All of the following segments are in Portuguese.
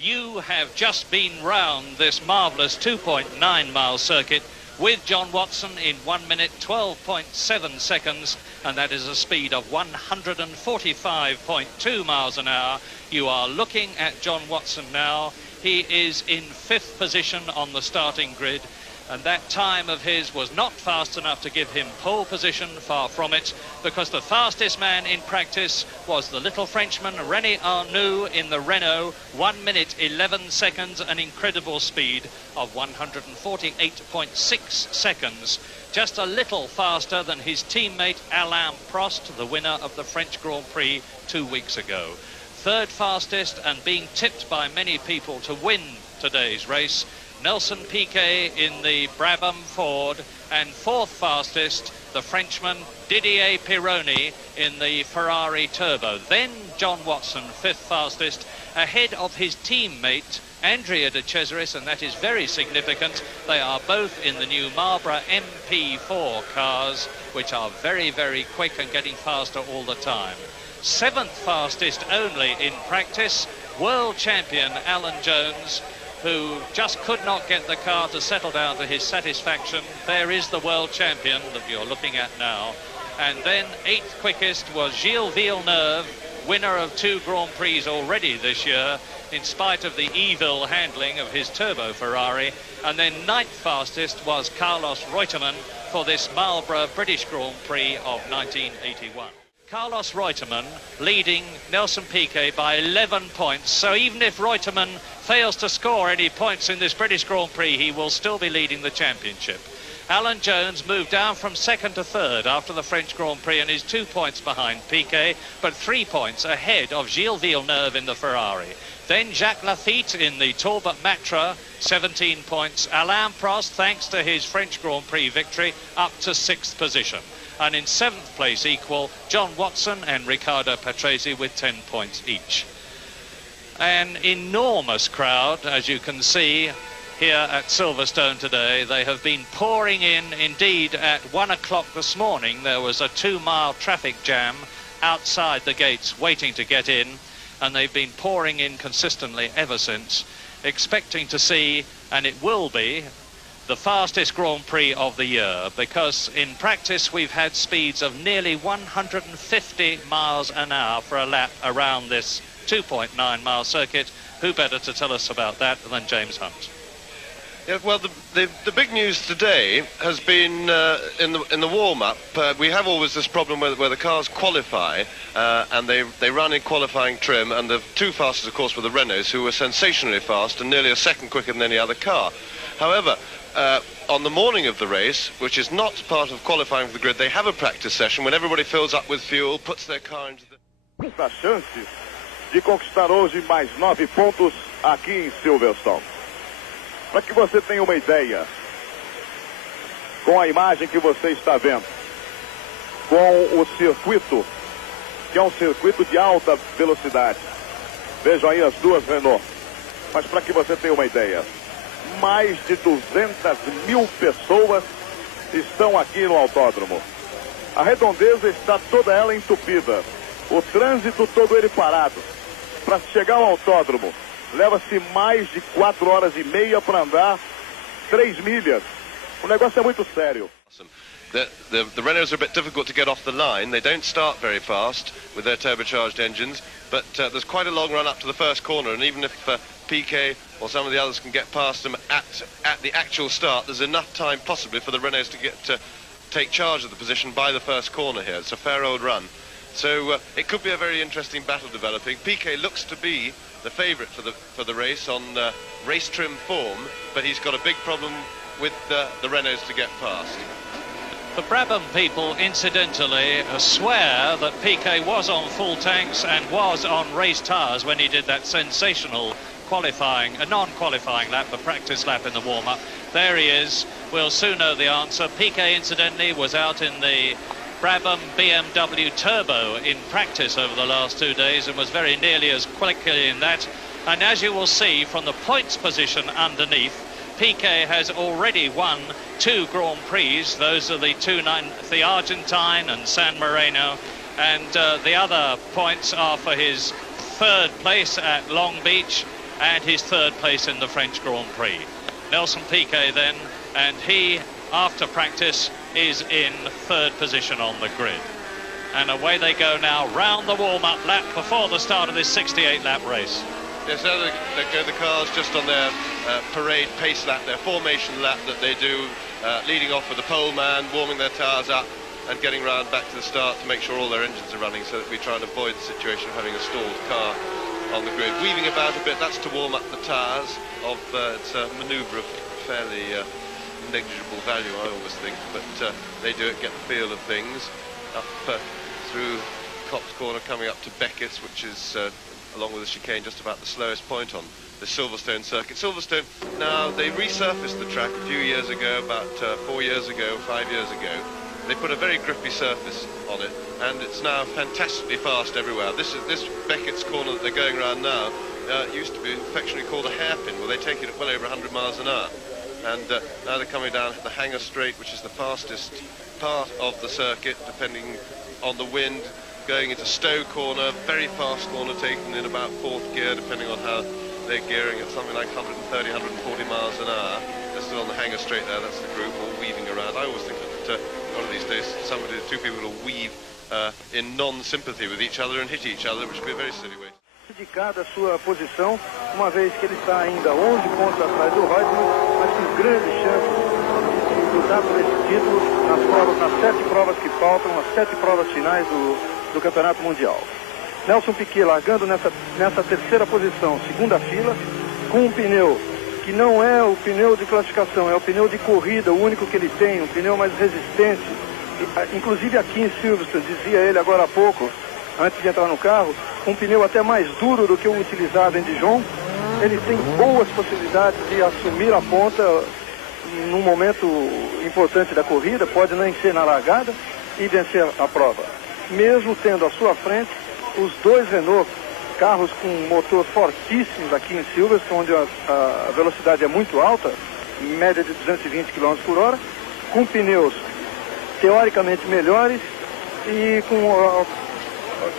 You have just been round this marvellous 2.9 mile circuit with John Watson in 1 minute 12.7 seconds, and that is a speed of 145.2 miles an hour. You are looking at John Watson now. He is in 5th position on the starting grid, and that time of his was not fast enough to give him pole position, far from it, because the fastest man in practice was the little Frenchman René Arnoux in the Renault, 1 minute 11 seconds, an incredible speed of 148.6 seconds, just a little faster than his teammate Alain Prost, the winner of the French Grand Prix 2 weeks ago. Third fastest, and being tipped by many people to win today's race, Nelson Piquet in the Brabham Ford, and fourth fastest, the Frenchman Didier Pironi in the Ferrari Turbo. Then John Watson, fifth fastest, ahead of his teammate Andrea de Cesaris, and that is very significant. They are both in the new Marlboro MP4 cars, which are very, very quick and getting faster all the time. Seventh fastest only in practice, world champion Alan Jones, who just could not get the car to settle down to his satisfaction. There is the world champion that you're looking at now. And then 8th quickest was Gilles Villeneuve, winner of 2 Grand Prix already this year, in spite of the evil handling of his turbo Ferrari. And then 9th fastest was Carlos Reutemann for this Marlboro British Grand Prix of 1981. Carlos Reutemann leading Nelson Piquet by 11 points, so even if Reutemann fails to score any points in this British Grand Prix, he will still be leading the championship. Alan Jones moved down from 2nd to 3rd after the French Grand Prix and is 2 points behind Piquet, but 3 points ahead of Gilles Villeneuve in the Ferrari. Then Jacques Laffite in the Talbot Matra, 17 points. Alain Prost, thanks to his French Grand Prix victory, up to 6th position. And in 7th place equal, John Watson and Riccardo Patrese with 10 points each. An enormous crowd, as you can see here at Silverstone today. They have been pouring in. Indeed, at 1 o'clock this morning, there was a 2-mile traffic jam outside the gates waiting to get in, and they've been pouring in consistently ever since, expecting to see, and it will be, the fastest Grand Prix of the year, because in practice we've had speeds of nearly 150 miles an hour for a lap around this 2.9 mile circuit. Who better to tell us about that than James Hunt? Yeah, well, the big news today has been in the warm-up. We have always this problem where the cars qualify and they run in qualifying trim, and the 2 fastest, of course, were the Renaults, who were sensationally fast and nearly a second quicker than any other car. However, on the morning of the race, which is not part of qualifying for the grid, they have a practice session when everybody fills up with fuel, puts their car into the... A chance de conquistar hoje mais 9 pontos aqui em Silverstone. Para que você tenha uma ideia, com a imagem que você está vendo, com o circuito, que é um circuito de alta velocidade. Vejam aí as 2 Renault. Mas para que você tenha uma ideia, mais de 200.000 pessoas estão aqui no autódromo. A redondeza está toda ela entupida. O trânsito todo ele parado. Para chegar ao autódromo, leva-se mais de 4 horas e meia para andar 3 milhas. O negócio é muito sério. The Renaults are a bit difficult to get off the line. They don't start very fast with their turbocharged engines, but there's quite a long run up to the first corner, and even if Piquet or some of the others can get past them at the actual start, there's enough time possibly for the Renaults to get to take charge of the position by the first corner here. It's a fair old run. So it could be a very interesting battle developing. Piquet looks to be the favourite for the race on race trim form, but he's got a big problem with the Renaults to get past. The Brabham people, incidentally, swear that Piquet was on full tanks and was on race tyres when he did that sensational qualifying, a non-qualifying lap, the practice lap in the warm-up. There he is. We'll soon know the answer. Piquet, incidentally, was out in the Brabham BMW Turbo in practice over the last 2 days and was very nearly as quickly in that. And as you will see from the points position underneath, Piquet has already won 2 Grand Prix. Those are the Argentine and San Marino, and the other points are for his 3rd place at Long Beach and his third place in the French Grand Prix. Nelson Piquet then, and he, after practice, is in third position on the grid. And away they go now, round the warm-up lap before the start of this 68-lap race. Yes, now they go the cars just on their parade pace lap, their formation lap that they do, leading off with the pole man, warming their tyres up and getting round back to the start to make sure all their engines are running, so that we try and avoid the situation of having a stalled car on the grid. Weaving about a bit, that's to warm up the tyres. It's a manoeuvre of fairly negligible value, I always think, but they do it, get the feel of things. Up through Copse Corner, coming up to Beckett's, which is, along with the chicane, just about the slowest point on the Silverstone circuit. Silverstone, now, they resurfaced the track a few years ago, about 4 years ago, 5 years ago. They put a very grippy surface on it, and it's now fantastically fast everywhere. This Beckett's Corner that they're going around now used to be affectionately called a hairpin, where they take it at well over 100 miles an hour. And now they're coming down the Hanger Straight, which is the fastest part of the circuit, depending on the wind, going into Stowe Corner, very fast corner, taken in about 4th gear, depending on how they're gearing at something like 130, 140 miles an hour. They're still on the Hanger Straight there, that's the group, all weaving around. I always think that one of these days, two people will weave in non-sympathy with each other and hit each other, which would be a very silly way. Indicada a sua posição, uma vez que ele está ainda 11 pontos atrás do Reutemann, mas com grande chance de lutar por esse título nas 7 provas que faltam, as 7 provas finais do Campeonato Mundial. Nelson Piquet largando nessa terceira posição, segunda fila, com um pneu que não é o pneu de classificação, é o pneu de corrida, o único que ele tem, um pneu mais resistente. Inclusive aqui em Silverstone, dizia ele agora há pouco, antes de entrar no carro, um pneu até mais duro do que o utilizado em Dijon. Ele tem boas possibilidades de assumir a ponta num momento importante da corrida, pode nem ser na largada, e vencer a prova. Mesmo tendo à sua frente os dois Renault, carros com motor fortíssimos aqui em Silverstone, onde a velocidade é muito alta, em média de 220 km por hora, com pneus teoricamente melhores e com a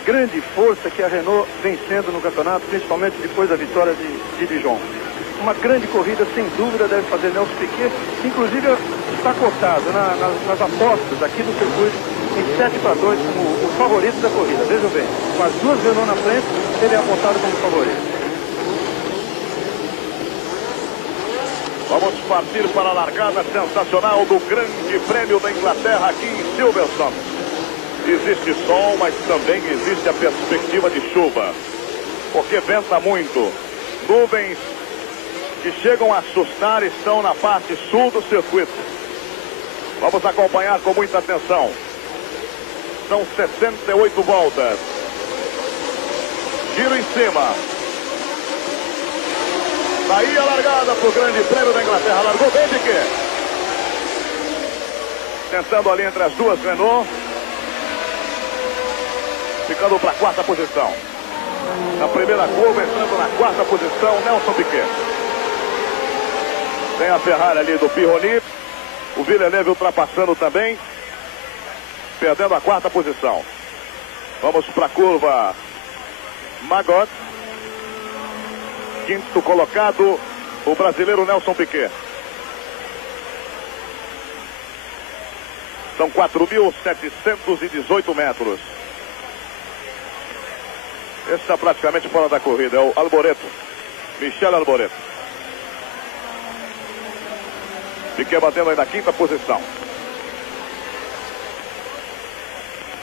grande força que a Renault vem sendo no campeonato, principalmente depois da vitória de Dijon. Uma grande corrida, sem dúvida, deve fazer Nelson Piquet, inclusive está cotado nas apostas aqui do circuito em 7-2 como o favorito da corrida. Vejam bem, com as duas Renault na frente, ele é apontado como favorito. Vamos partir para a largada sensacional do Grande Prêmio da Inglaterra aqui em Silverstone. Existe sol, mas também existe a perspectiva de chuva, porque venta muito. Nuvens que chegam a assustar estão na parte sul do circuito. Vamos acompanhar com muita atenção. São 68 voltas. Giro em cima. Daí a largada para o Grande Prêmio da Inglaterra. Largou bem Piquet. Tentando ali entre as duas Renault. Ficando para a 4ª posição. Na primeira curva, entrando na 4ª posição, Nelson Piquet. Tem a Ferrari ali do Pironi. O Villeneuve ultrapassando também. Perdendo a 4ª posição. Vamos para a curva Magot. 5º colocado, o brasileiro Nelson Piquet. São 4.718 metros. Esse está praticamente fora da corrida, é o Alboreto. Michele Alboreto. Piquet batendo aí na 5ª posição.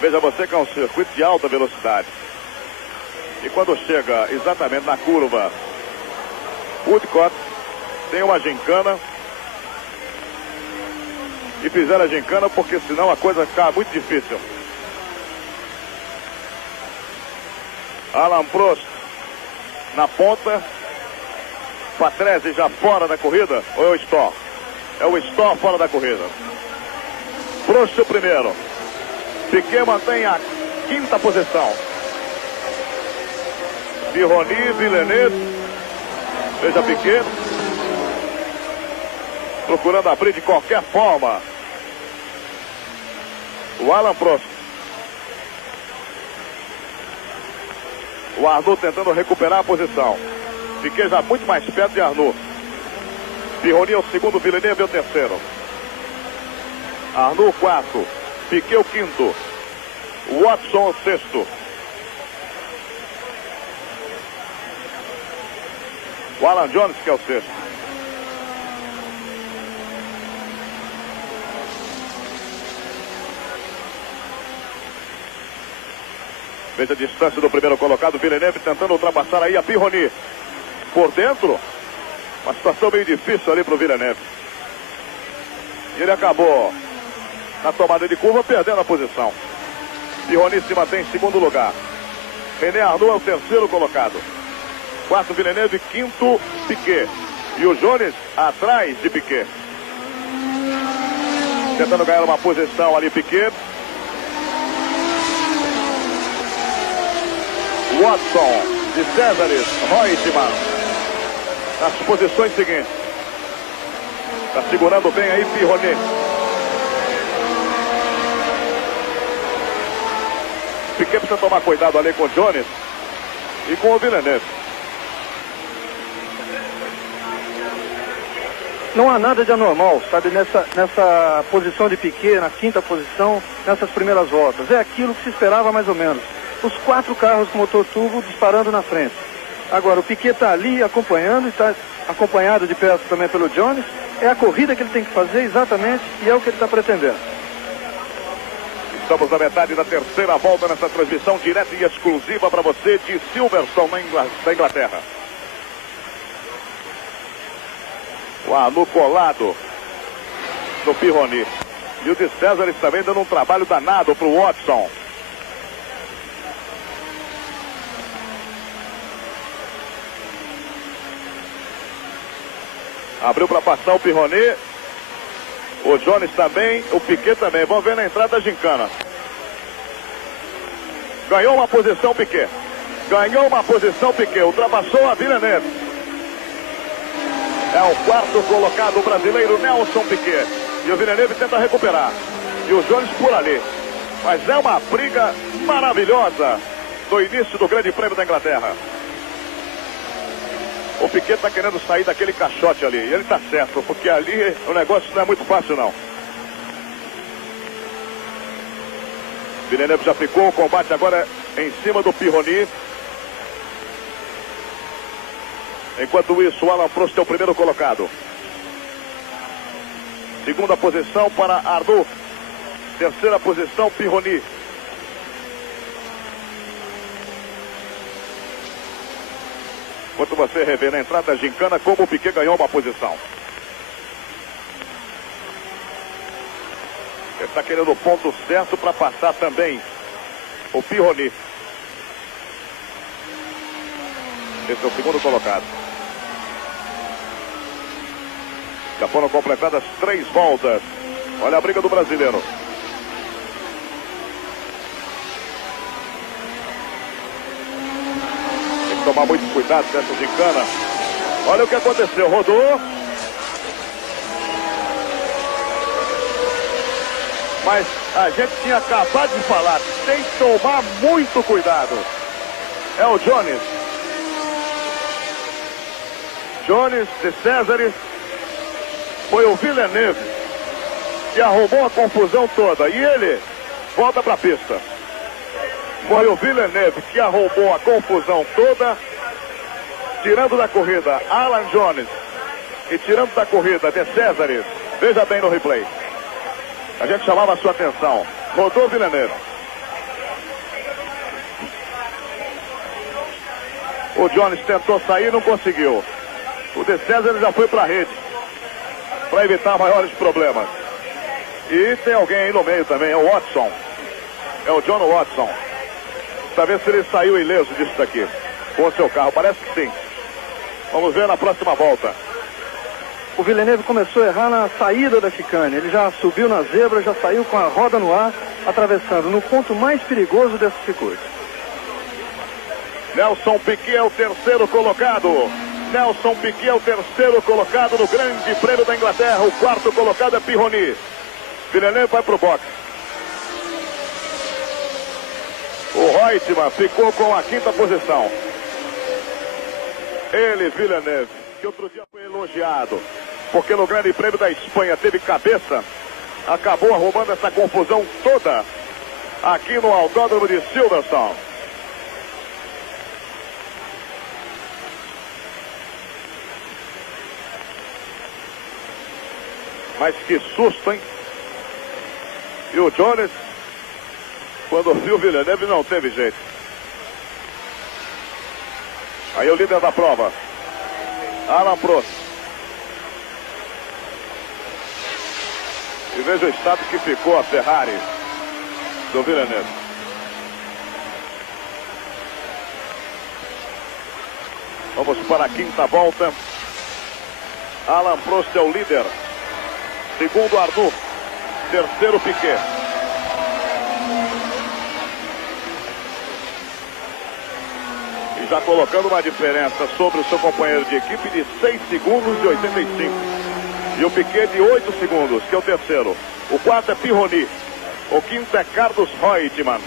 Veja você que é um circuito de alta velocidade. E quando chega exatamente na curva Woodcote, tem uma gincana. E fizeram a gincana porque senão a coisa fica muito difícil. Alain Prost na ponta. Patrese já fora da corrida. Ou é o Stoll? É o Stoll fora da corrida. Prost o primeiro. Piquet mantém a 5ª posição. Pironi, Villeneuve. Veja Piquet. Procurando abrir de qualquer forma. O Alain Prost. O Arnaud tentando recuperar a posição. Piquet já muito mais perto de Arnoux. Pironi é o segundo, Villeneuve é o terceiro. Arnoux, quarto. Piquet, o quinto. Watson, o sexto. O Alan Jones, que é o sexto. Veja a distância do primeiro colocado, Villeneuve tentando ultrapassar aí a Pironi. Por dentro, uma situação meio difícil ali para o Villeneuve. E ele acabou, na tomada de curva, perdendo a posição. Pironi se mantém em segundo lugar. René Arnoux é o terceiro colocado. Quarto, Villeneuve, quinto, Piquet. E o Jones atrás de Piquet. Tentando ganhar uma posição ali, Piquet. Watson, de Césares, Reutemann. Nas posições seguintes. Está segurando bem aí, Pironi. Piquet precisa tomar cuidado ali com o Jones e com o Villeneuve. Não há nada de anormal, sabe, nessa posição de Piquet, na quinta posição, nessas primeiras voltas. É aquilo que se esperava mais ou menos. Os 4 carros com motor turbo disparando na frente. Agora, o Piquet está ali acompanhando, e está acompanhado de perto também pelo Jones. É a corrida que ele tem que fazer exatamente, e é o que ele está pretendendo. Estamos na metade da terceira volta nessa transmissão direta e exclusiva para você de Silverstone, da Inglaterra. O Arnoux colado no Pironi. E o de Césares também dando um trabalho danado para o Watson. Abriu para passar o Pironi. O Jones também, o Piquet também. Vamos ver na entrada da gincana. Ganhou uma posição Piquet. Ganhou uma posição Piquet. Ultrapassou a Villeneuve. É o quarto colocado brasileiro, Nelson Piquet. E o Villeneuve tenta recuperar. E o Jones por ali. Mas é uma briga maravilhosa no início do Grande Prêmio da Inglaterra. O Piquet está querendo sair daquele caixote ali. E ele está certo, porque ali o negócio não é muito fácil, não. Villeneuve já ficou. O combate agora em cima do Pironi. Enquanto isso, o Alan Prost é o primeiro colocado. Segunda posição para Arnoux. Terceira posição, Pironi. Enquanto você revê na entrada da gincana como o Piquet ganhou uma posição. Ele está querendo o ponto certo para passar também o Pironi. Esse é o segundo colocado. Já foram completadas 3 voltas. Olha a briga do brasileiro. Tem que tomar muito cuidado dessa gincana. Olha o que aconteceu. Rodou. Mas a gente tinha acabado de falar. Tem que tomar muito cuidado. É o Jones. Jones de Césares. Foi o Villeneuve que arrumou a confusão toda. E ele volta para a pista. Foi o Villeneuve que arrumou a confusão toda, tirando da corrida Alan Jones e tirando da corrida de Césares. Veja bem no replay. A gente chamava a sua atenção. Rodou o Villeneuve. O Jones tentou sair, não conseguiu. O de Césares já foi para a rede, para evitar maiores problemas. E tem alguém aí no meio também, é o Watson. É o John Watson. Para ver se ele saiu ileso disso daqui, com o seu carro. Parece que sim. Vamos ver na próxima volta. O Villeneuve começou a errar na saída da chicane. Ele já subiu na zebra, já saiu com a roda no ar, atravessando no ponto mais perigoso desse circuito. Nelson Piquet é o terceiro colocado. Nelson Piquet é o terceiro colocado no Grande Prêmio da Inglaterra. O quarto colocado é Pironi. Villeneuve vai para o boxe. O Reutemann ficou com a quinta posição. Ele, Villeneuve, que outro dia foi elogiado, porque no Grande Prêmio da Espanha teve cabeça, acabou arrumando essa confusão toda aqui no Autódromo de Silverstone. Mas que susto, hein? E o Jones, quando viu o Villeneuve, não teve jeito. Aí o líder da prova, Alain Prost. E veja o estado que ficou a Ferrari do Villeneuve. Vamos para a quinta volta. Alain Prost é o líder. Segundo, Arnoux. Terceiro, Piquet. E já colocando uma diferença sobre o seu companheiro de equipe de 6 segundos e 85. E o Piquet de 8 segundos, que é o terceiro. O quarto é Pironi. O quinto é Carlos Reutemann.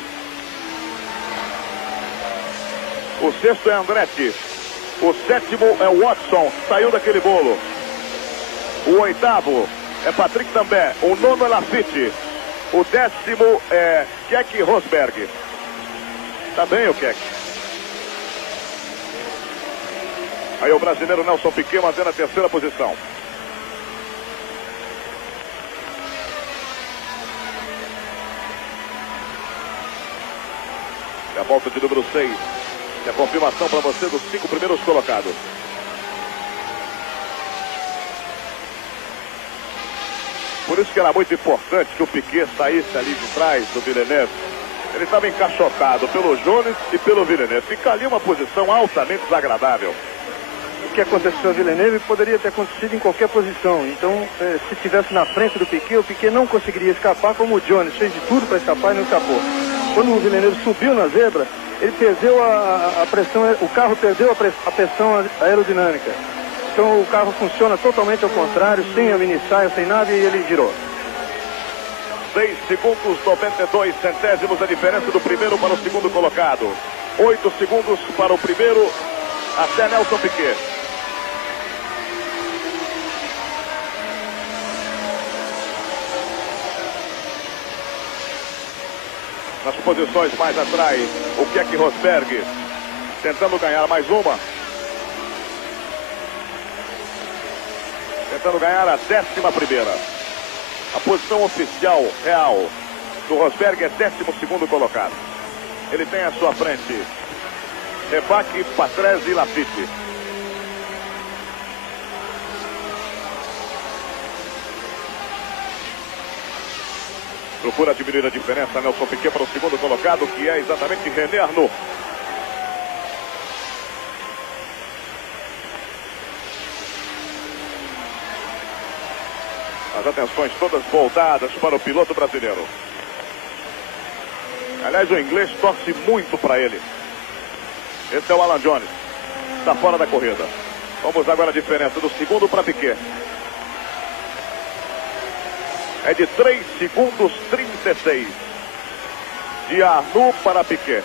O sexto é Andretti. O sétimo é Watson, que saiu daquele bolo. O oitavo é Patrick Tambay. O nono é Lafitte. O décimo é Keke Rosberg. Tá bem o Keke. Aí o brasileiro Nelson Piquet mantendo a terceira posição. É a volta de número 6. É a confirmação para você dos 5 primeiros colocados. Por isso que era muito importante que o Piquet saísse ali de trás do Villeneuve. Ele estava encaixotado pelo Jones e pelo Villeneuve. Fica ali uma posição altamente desagradável. O que aconteceu a Villeneuve poderia ter acontecido em qualquer posição. Então, se estivesse na frente do Piquet, o Piquet não conseguiria escapar, como o Jones fez de tudo para escapar e não escapou. Quando o Villeneuve subiu na zebra, ele perdeu a pressão, o carro perdeu a pressão aerodinâmica. Então o carro funciona totalmente ao contrário, sem a mini saia, sem nada, e ele girou. 6 segundos, 92 centésimos a diferença do primeiro para o segundo colocado. 8 segundos para o primeiro, até Nelson Piquet. Nas posições mais atrás, o Keke Rosberg tentando ganhar mais uma. Tentando ganhar a 11ª. A posição oficial, real, do Rosberg é 12º colocado. Ele tem à sua frente Rebaque, Patrese e Lafitte. Procura diminuir a diferença, Nelson Piquet para o segundo colocado, que é exatamente René Arnoux. As atenções todas voltadas para o piloto brasileiro. Aliás, o inglês torce muito para ele. Esse é o Alan Jones. Está fora da corrida. Vamos agora a diferença do segundo para Piquet. É de 3 segundos 36. De Arnoux para Piquet.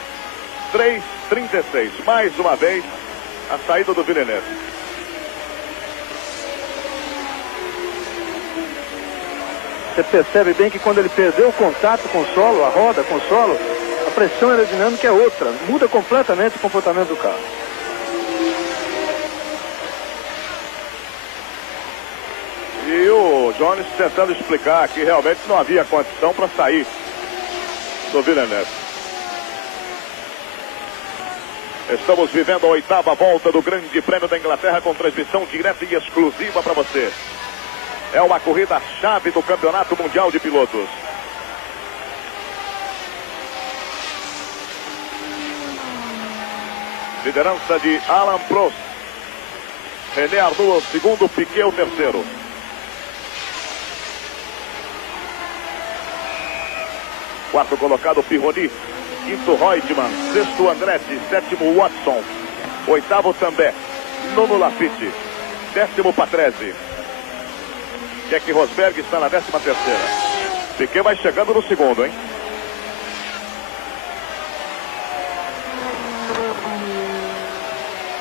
3,36. Mais uma vez, a saída do Villeneuve. Você percebe bem que quando ele perdeu o contato com o solo, a roda com o solo, a pressão aerodinâmica é outra. Muda completamente o comportamento do carro. E o Jones tentando explicar que realmente não havia condição para sair do Villeneuve. Estamos vivendo a 8ª volta do Grande Prêmio da Inglaterra com transmissão direta e exclusiva para você. É uma corrida-chave do Campeonato Mundial de Pilotos. Liderança de Alain Prost. René Arnoux, o segundo, Piquet, o terceiro. Quarto colocado, Pironi. Quinto, Reutemann. Sexto, Andretti. Sétimo, Watson. Oitavo, Tambay. Nono, Lafitte. 10º, Patrese. Keke Rosberg está na 13ª. Piquet vai chegando no segundo, hein?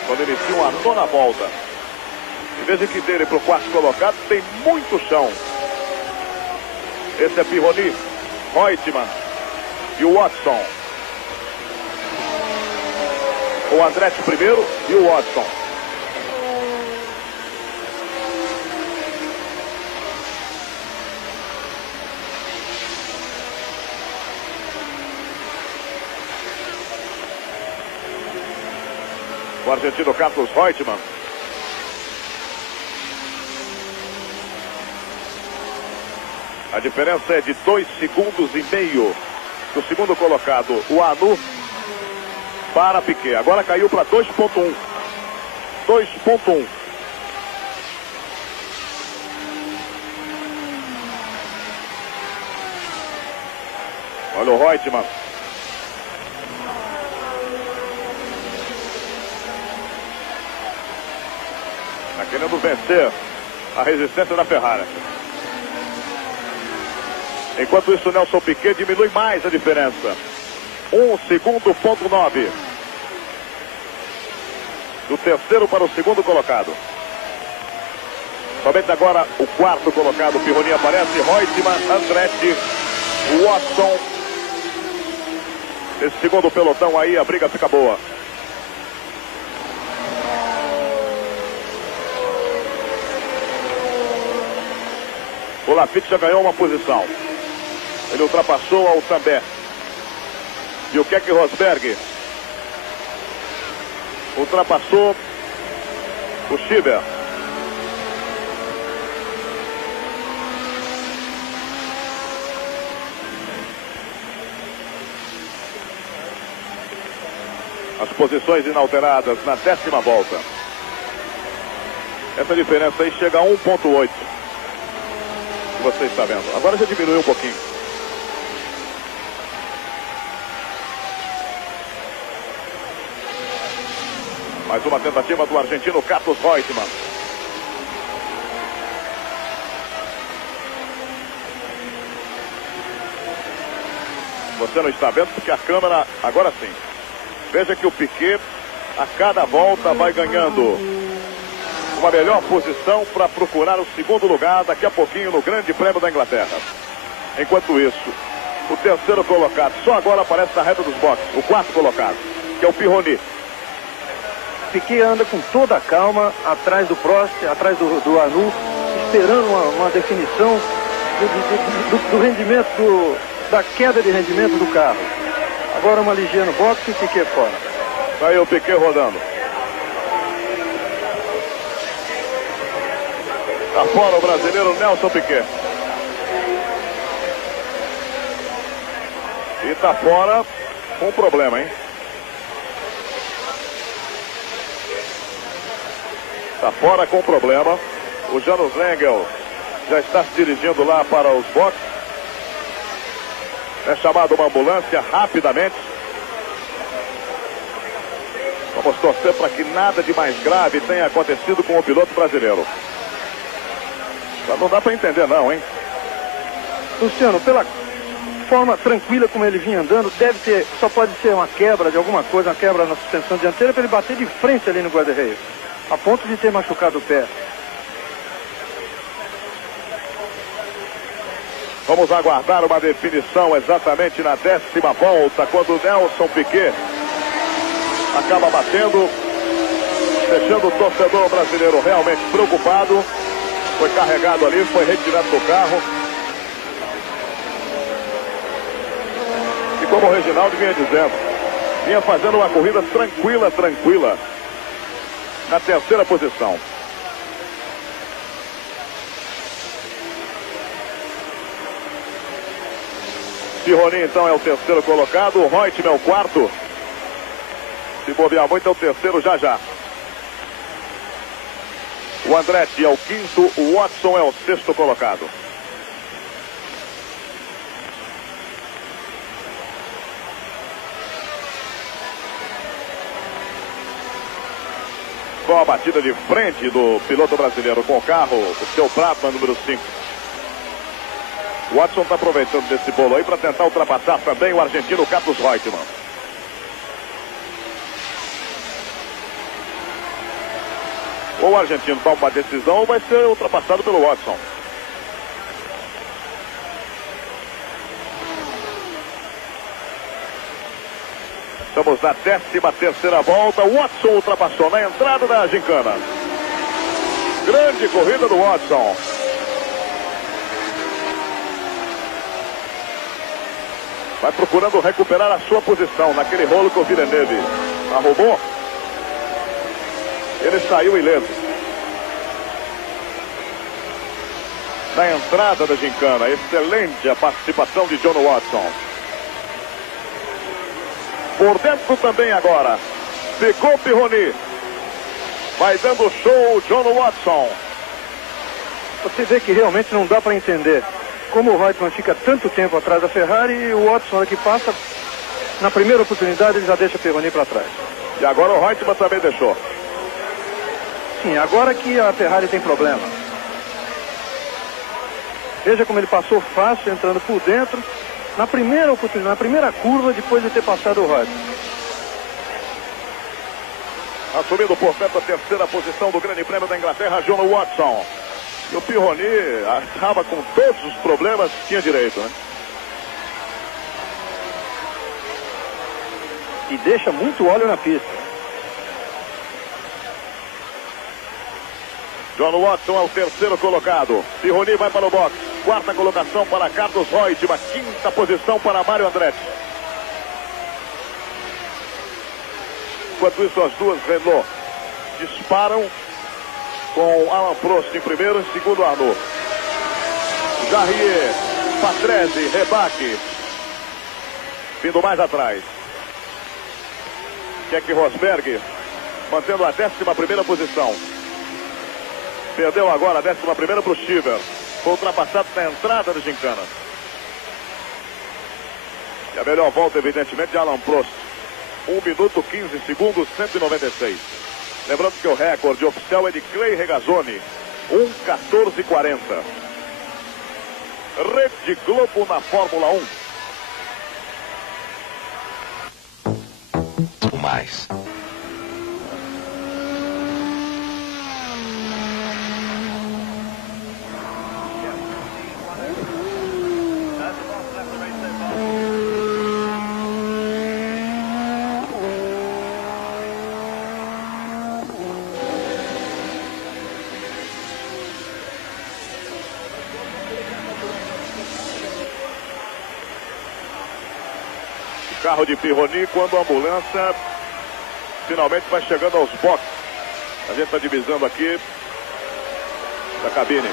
quando iniciam a nona volta. Em vez de que dele para o quarto colocado, tem muito chão. Esse é Pironi, Reutemann e o Watson. O Andretti primeiro e o Watson. O argentino Carlos Reutemann. A diferença é de 2,5 segundos do segundo colocado, o Anu, para Piquet. Agora caiu para 2,1. 2,1. Olha o Reutemann. Está querendo vencer a resistência da Ferrari. Enquanto isso, Nelson Piquet diminui mais a diferença. 1 segundo, ponto 9. Do terceiro para o segundo colocado. Somente agora o quarto colocado, Pironi aparece. Reutemann, Andretti, Watson. Esse segundo pelotão aí, a briga fica boa. O Lafitte já ganhou uma posição. Ele ultrapassou ao També. E o Keck Rosberg ultrapassou o Schieber. As posições inalteradas na 10ª volta. Essa diferença aí chega a 1,8. Que você está vendo. Agora já diminuiu um pouquinho. Mais uma tentativa do argentino Carlos Reutemann. Você não está vendo porque a câmera, agora sim. Veja que o Piquet a cada volta vai ganhando uma melhor posição para procurar o segundo lugar daqui a pouquinho no Grande Prêmio da Inglaterra. Enquanto isso, o terceiro colocado só agora aparece na reta dos boxes. O quarto colocado, que é o Pironi. Piquet anda com toda a calma atrás do Prost, atrás do Anu, esperando uma definição do rendimento, da queda de rendimento do carro. Agora uma ligeira no boxe e Piquet fora. Tá aí o Piquet rodando. Tá fora o brasileiro Nelson Piquet. E tá fora com um problema, hein? Tá fora com problema. O Janus Engel já está se dirigindo lá para os boxes. É chamado uma ambulância rapidamente. Vamos torcer para que nada de mais grave tenha acontecido com o piloto brasileiro. Mas não dá para entender não, hein? Luciano, pela forma tranquila como ele vinha andando, só pode ser uma quebra de alguma coisa, uma quebra na suspensão dianteira, para ele bater de frente ali no guarda-reio, a ponto de ter machucado o pé. Vamos aguardar uma definição exatamente na 10ª volta, quando o Nelson Piquet acaba batendo, deixando o torcedor brasileiro realmente preocupado. Foi carregado ali, foi retirado do carro. E como o Reginaldo vinha dizendo, vinha fazendo uma corrida tranquila, na terceira posição. Pironi então é o terceiro colocado, o Reutemann é o quarto. Se bobear muito é o terceiro já. O Andretti é o quinto, o Watson é o sexto colocado. Com a batida de frente do piloto brasileiro com o carro, o seu Brabham número 5. O Watson está aproveitando desse bolo aí para tentar ultrapassar também o argentino Carlos Reutemann. Ou o argentino toma uma decisão ou vai ser ultrapassado pelo Watson. Estamos na 13ª volta. O Watson ultrapassou na entrada da gincana. Grande corrida do Watson. Vai procurando recuperar a sua posição naquele rolo que o Villeneuve arrumou. Ele saiu ileso. Na entrada da gincana, excelente a participação de John Watson. Por dentro também agora, ficou Pironi. Vai dando show o John Watson. Você vê que realmente não dá para entender como o Reutemann fica tanto tempo atrás da Ferrari e o Watson, hora que passa, na primeira oportunidade ele já deixa Pironi para trás. E agora o Reutemann também deixou. Sim, agora que a Ferrari tem problema. Veja como ele passou fácil, entrando por dentro, na primeira oportunidade, na primeira curva, depois de ter passado o Reutemann. Assumindo, portanto, a 3ª posição do Grande Prêmio da Inglaterra, John Watson. E o Pironi estava com todos os problemas que tinha direito, né? E deixa muito óleo na pista. John Watson é o 3º colocado. Pironi vai para o box. 4ª colocação para Carlos Reutemann. 5ª posição para Mário Andretti. Enquanto isso, as duas Renault disparam com Alain Prost em primeiro e segundo Arnaud. Jarier, Patrese, Rebaque vindo mais atrás. Keck Rosberg mantendo a 11ª posição. Perdeu agora a 11ª para o Chiver. Foi ultrapassado na entrada da gincana. E a melhor volta, evidentemente, de Alain Prost. 1 minuto 15 segundos, 196. Lembrando que o recorde oficial é de Clay Regazzoni. 1:14:40. Rede Globo na Fórmula 1. Mais. Carro de Pironi quando a ambulância finalmente vai chegando aos boxes. A gente está divisando aqui da cabine.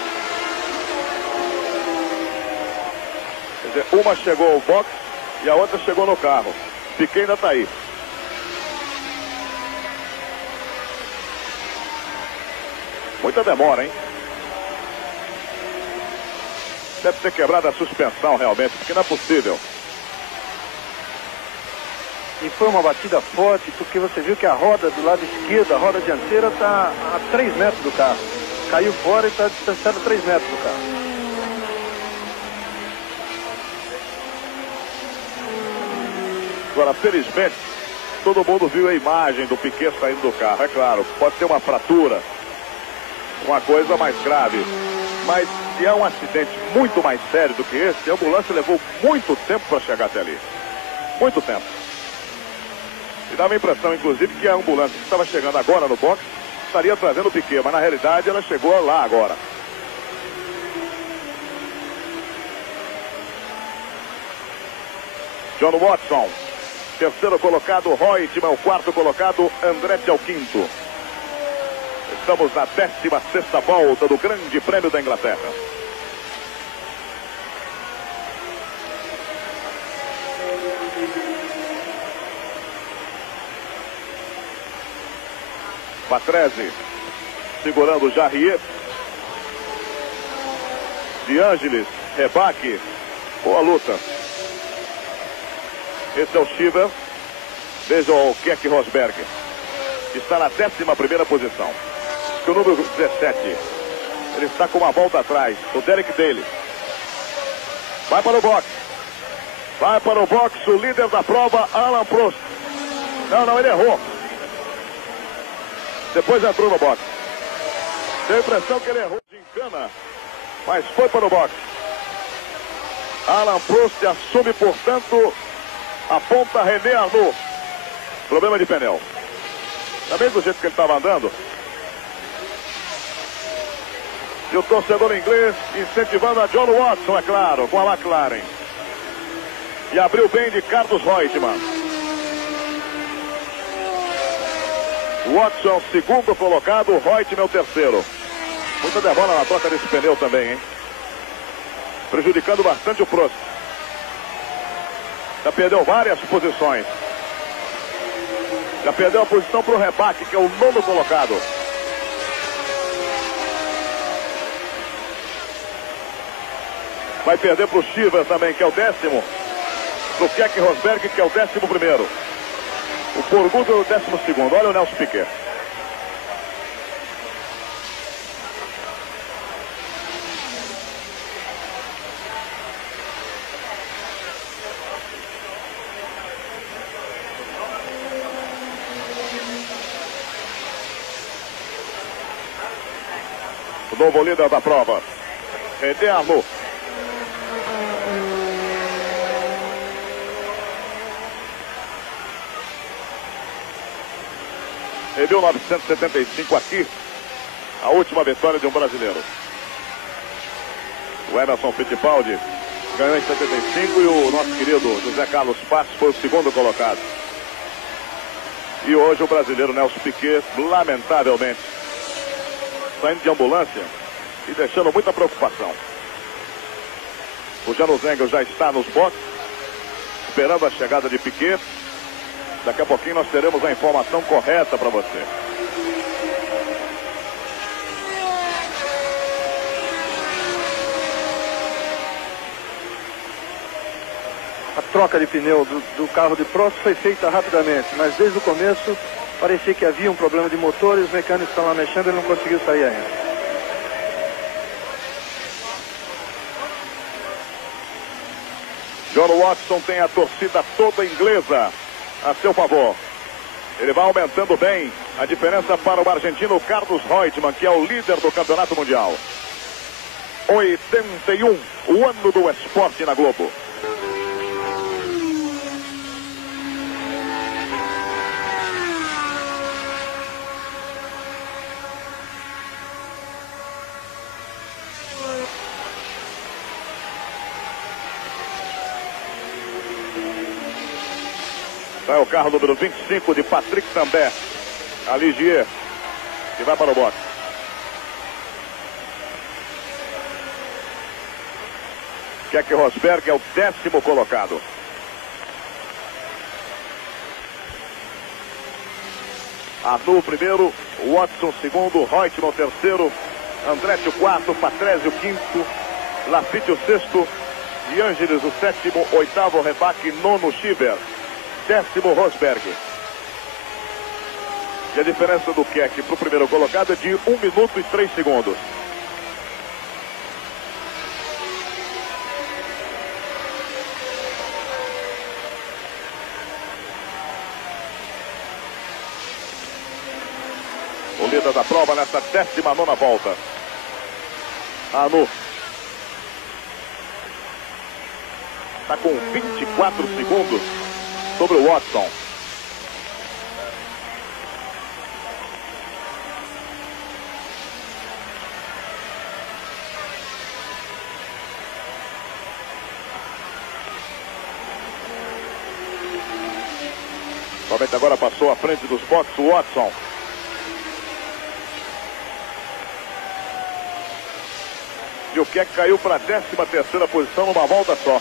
Quer dizer, uma chegou ao box e a outra chegou no carro. Piquet ainda está aí. Muita demora, hein? Deve ter quebrado a suspensão realmente, porque não é possível. E foi uma batida forte, porque você viu que a roda do lado esquerdo, a roda dianteira, está a 3 metros do carro. Caiu fora e está distanciado a 3 metros do carro. Agora, felizmente, todo mundo viu a imagem do Piquet saindo do carro. É claro, pode ter uma fratura, uma coisa mais grave. Mas se é um acidente muito mais sério do que esse, a ambulância levou muito tempo para chegar até ali. Muito tempo. E dava a impressão, inclusive, que a ambulância que estava chegando agora no box estaria trazendo o Piquet, mas na realidade ela chegou lá agora. John Watson, 3º colocado, Reutemann, o 4º colocado, Andretti é o 5º. Estamos na 16ª volta do Grande Prêmio da Inglaterra. Patrese segurando o Jarier. De Angelis, Rebaque. Boa luta. Esse é o Chiver. Veja o Keck Rosberg. Está na 11ª posição. O número 17. Ele está com uma volta atrás. O Derek Daly. Vai para o box. Vai para o box o líder da prova, Alain Prost. Não, ele errou. Depois entrou no box. Tem a impressão que ele errou de encana, mas foi para o boxe. Alan Prost assume, portanto, a ponta René Arnoux. Problema de pneu. Também do jeito que ele estava andando. E o torcedor inglês incentivando a John Watson, é claro, com a McLaren. E abriu bem de Carlos Reutemann. Watson, segundo colocado, Reutemann, o terceiro. Muita derrota na troca desse pneu também, hein? Prejudicando bastante o Prost. Já perdeu várias posições. Já perdeu a posição para o Rebaque, que é o nono colocado. Vai perder para o Chivas também, que é o 10º. Para o Keck Rosberg, que é o 11º. O Borgudo é o 12º. Olha o Nelson Piquet. O novo líder da prova, René Arnoux. Em 1975 aqui, a última vitória de um brasileiro. O Emerson Fittipaldi ganhou em 75 e o nosso querido José Carlos Passos foi o segundo colocado. E hoje o brasileiro Nelson Piquet, lamentavelmente, saindo de ambulância e deixando muita preocupação. O Janus Engel já está nos boxes, esperando a chegada de Piquet. Daqui a pouquinho nós teremos a informação correta para você. A troca de pneu do carro de Prost foi feita rapidamente, mas desde o começo parecia que havia um problema de motor e os mecânicos estão lá mexendo e ele não conseguiu sair ainda. John Watson tem a torcida toda inglesa a seu favor. Ele vai aumentando bem a diferença para o argentino Carlos Reutemann, que é o líder do campeonato mundial. 81, o ano do esporte na Globo. É o carro número 25 de Patrick Tambay, a Ligier, que vai para o boxe. Keck Rosberg é o 10º colocado. Arnoux primeiro, Watson segundo, Reutemann terceiro, Andretti o quarto, Patrese o quinto, Lafitte o sexto, De Angelis o sétimo, oitavo Rebaque, nono Chiver, 10º Rosberg. E a diferença do Keck para o primeiro colocado é de 1 minuto e 3 segundos. O líder da prova nessa 19ª volta, Arnoux. Está com 24 segundos sobre o Watson. Somente agora passou à frente dos boxes o Watson. E o Keck caiu para a 13ª posição numa volta só.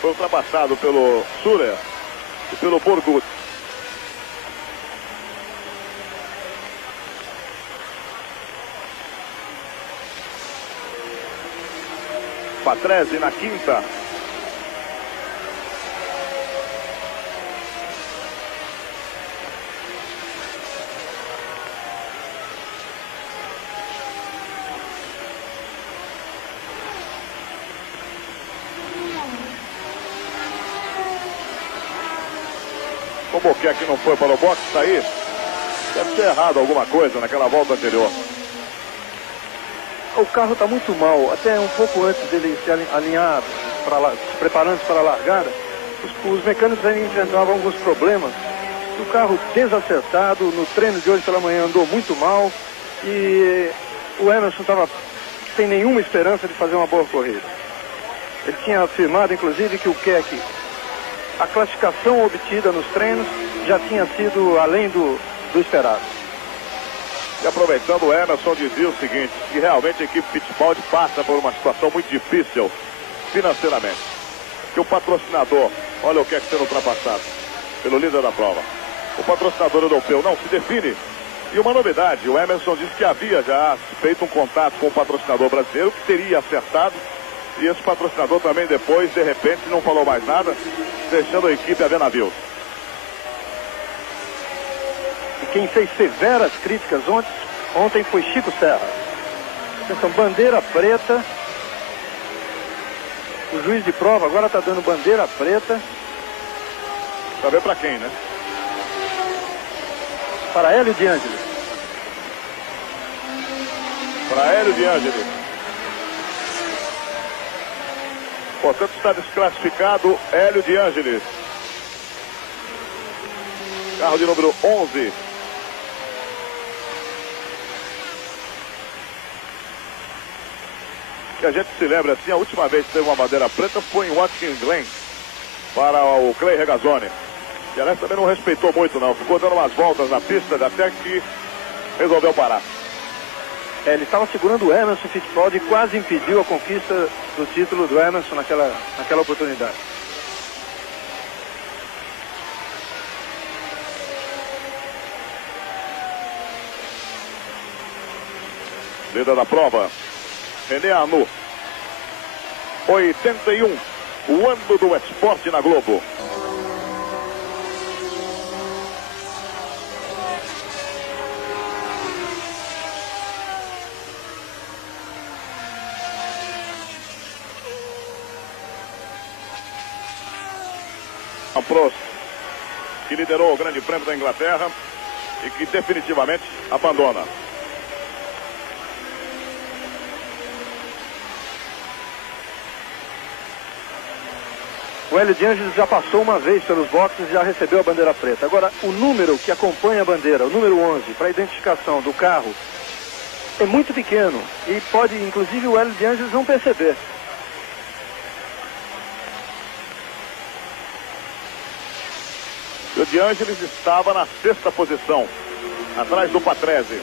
Foi ultrapassado pelo Surer e pelo Borgut. Patrese na quinta. Como o Keck não foi para o boxe sair, deve ter errado alguma coisa naquela volta anterior. o carro está muito mal. Até um pouco antes dele se alinhar, se preparando para a largada, os mecânicos ainda enfrentavam alguns problemas. O carro desacertado, no treino de hoje pela manhã andou muito mal e o Emerson estava sem nenhuma esperança de fazer uma boa corrida. Ele tinha afirmado, inclusive, que o Keck, a classificação obtida nos treinos já tinha sido além do esperado. E aproveitando, o Emerson dizia o seguinte, que realmente a equipe Fittipaldi passa por uma situação muito difícil financeiramente. Que o patrocinador, olha o que é que sendo ultrapassado pelo líder da prova. O patrocinador europeu não se define. E uma novidade, o Emerson disse que havia já feito um contato com o patrocinador brasileiro, que teria acertado. E esse patrocinador também depois, de repente, não falou mais nada, deixando a equipe a ver navios. E quem fez severas críticas ontem foi Chico Serra. Atenção, bandeira preta. O juiz de prova agora está dando bandeira preta. Pra ver pra quem, né? Para Hélio de Ângeles. Para Hélio de Ângeles. Portanto, está desclassificado Hélio de Ângeles. Carro de número 11. Que a gente se lembra assim, a última vez que teve uma bandeira preta foi em Watkins Glen para o Clay Regazzoni. E aliás também não respeitou muito não, ficou dando umas voltas na pista até que resolveu parar. Ele estava segurando o Emerson Fittipaldi e quase impediu a conquista do título do Emerson naquela oportunidade. Líder da prova, René Arnoux. 81, o ano do esporte na Globo. Prost, que liderou o Grande Prêmio da Inglaterra e que definitivamente abandona. O Hélio de Ângeles já passou uma vez pelos boxes e já recebeu a bandeira preta. Agora, o número que acompanha a bandeira, o número 11, para identificação do carro, é muito pequeno e pode, inclusive, o Hélio de Ângeles não perceber. O de Ângeles estava na 6ª posição, atrás do Patrese.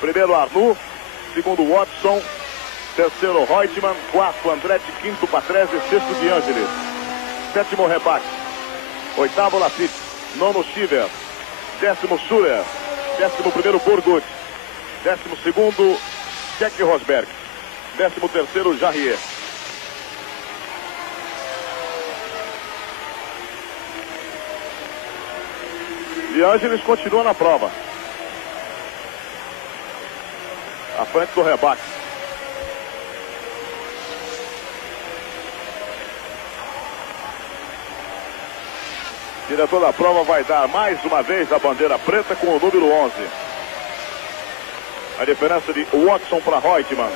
Primeiro Arnoux, segundo Watson, terceiro Reutemann, quarto Andretti, quinto Patrese, sexto de Ângeles, sétimo Rebach, oitavo Lafitte, nono Chiver, décimo Schurer, décimo primeiro Burgut, décimo segundo Keck Rosberg, décimo terceiro Jarrier. De Ângeles continua na prova. À frente do Rebach. O diretor da prova vai dar mais uma vez a bandeira preta com o número 11. A diferença de Watson para Reutemann.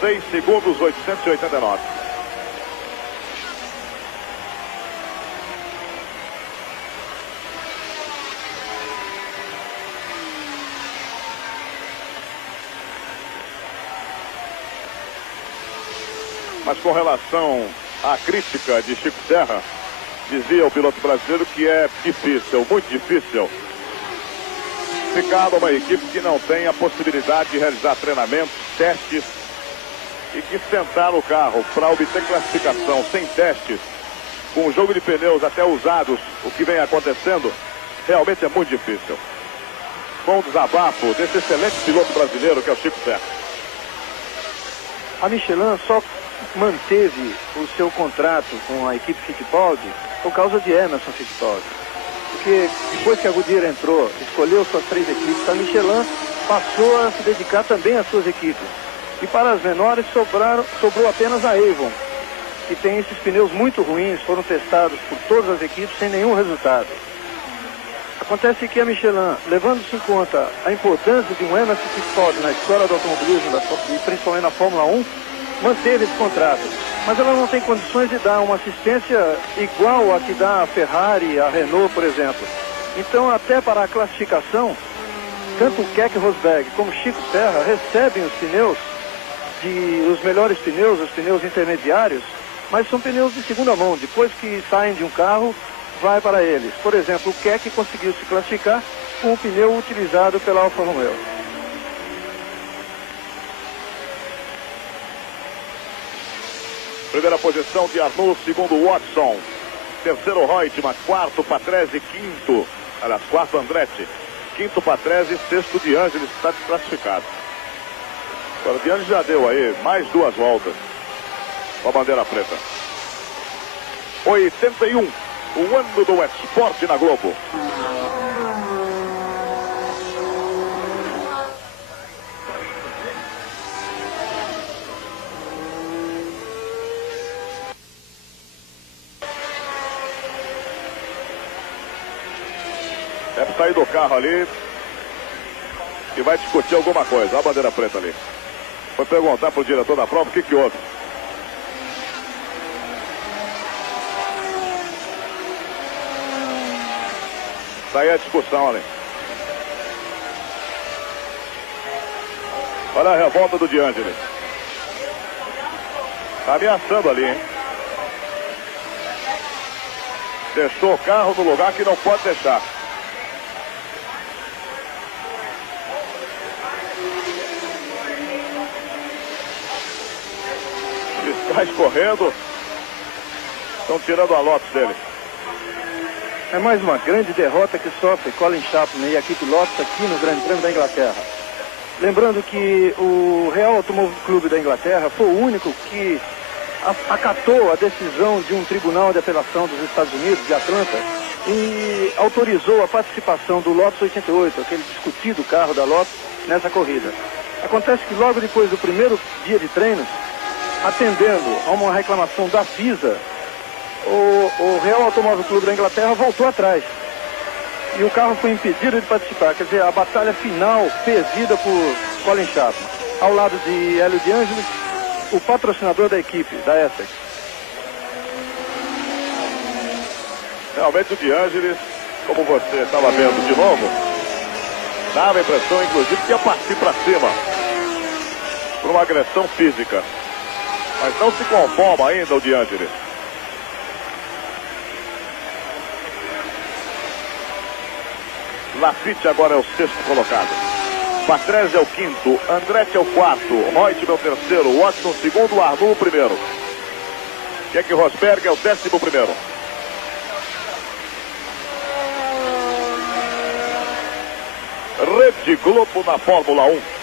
6 segundos 889. Mas com relação à crítica de Chico Serra, dizia o piloto brasileiro que é difícil, muito difícil, ficar numa equipe que não tem a possibilidade de realizar treinamentos, testes, e que sentar no carro para obter classificação sem testes, com o jogo de pneus até usados, o que vem acontecendo, realmente é muito difícil. Com o desabafo desse excelente piloto brasileiro que é o Chico Serra. A Michelin só manteve o seu contrato com a equipe Fittipaldi por causa de Emerson Fittipaldi. Porque depois que a Goodyear entrou, escolheu suas 3 equipes, a Michelin passou a se dedicar também às suas equipes. E para as menores sobrou apenas a Avon, que tem esses pneus muito ruins, foram testados por todas as equipes sem nenhum resultado. Acontece que a Michelin, levando-se em conta a importância de um Emerson Fittipaldi na história do automobilismo e principalmente na Fórmula 1, manteve esse contrato. Mas ela não tem condições de dar uma assistência igual a que dá a Ferrari, a Renault, por exemplo. Então, até para a classificação, tanto o Keke Rosberg como o Chico Serra recebem os pneus, os melhores pneus, os pneus intermediários, mas são pneus de segunda mão. Depois que saem de um carro, vai para eles. Por exemplo, o Keke conseguiu se classificar com o pneu utilizado pela Alfa Romeo. Primeira posição de Arnoux, segundo Watson, terceiro Reutemann, quarto Patrese, quinto, aliás, quarto Andretti, quinto Patrese, sexto De Angelis, que está desclassificado. Agora, De Angelis já deu aí mais 2 voltas com a bandeira preta. 81, o ano do esporte na Globo. Deve sair do carro ali e vai discutir alguma coisa. Olha a bandeira preta ali. Foi perguntar pro diretor da prova o que houve. Tá aí a discussão ali. Olha a revolta do De Angelis. Tá ameaçando ali, hein? Deixou o carro no lugar que não pode deixar. Está escorrendo. Estão tirando a Lotus dele. É mais uma grande derrota que sofre Colin Chapman e a equipe Lotus aqui no Grande Prêmio da Inglaterra. Lembrando que o Real Automóvel Clube da Inglaterra foi o único que acatou a decisão de um tribunal de apelação dos Estados Unidos, de Atlanta, e autorizou a participação do Lotus 88, aquele discutido carro da Lotus, nessa corrida. Acontece que logo depois do primeiro dia de treinos, atendendo a uma reclamação da FISA, o Real Automóvel Clube da Inglaterra voltou atrás. E o carro foi impedido de participar. Quer dizer, a batalha final perdida por Colin Chapman. Ao lado de Hélio De Angelis, o patrocinador da equipe, da Essex. Realmente o De Angelis, como você estava vendo de novo, dava a impressão, inclusive, que ia partir para cima por uma agressão física. Mas não se conforma ainda o De Angelis. Lafitte agora é o sexto colocado. Patrese é o quinto, Andretti é o quarto, Reutemann é o terceiro, Watson segundo, Arnoux o primeiro. Keke Rosberg é o 11º. Rede Globo na Fórmula 1.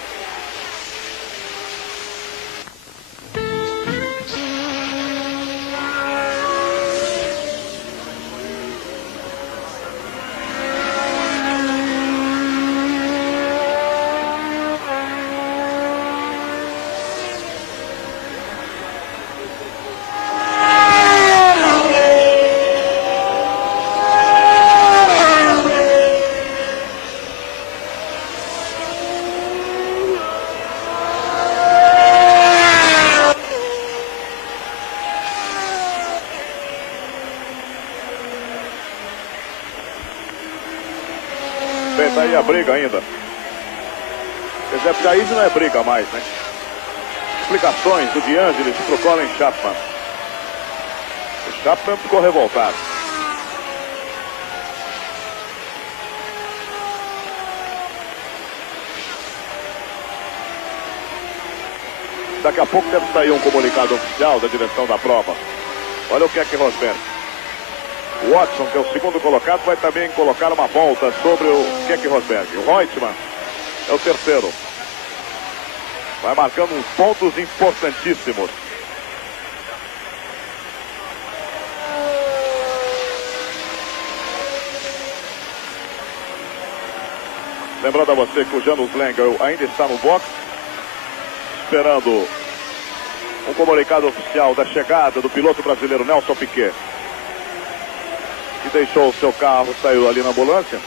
Feita aí a briga ainda. Quer dizer, porque aí não é briga mais, né? Explicações do De Angelis pro Colin Chapman. O Chapman ficou revoltado. Daqui a pouco deve sair um comunicado oficial da direção da prova. Olha o Keke Rosberg. O Watson, que é o segundo colocado, vai também colocar uma volta sobre o Keke Rosberg. O Reutemann é o terceiro. Vai marcando uns pontos importantíssimos. Lembrando a você que o Janos Lengel ainda está no box, esperando um comunicado oficial da chegada do piloto brasileiro Nelson Piquet, que deixou o seu carro, saiu ali na ambulância.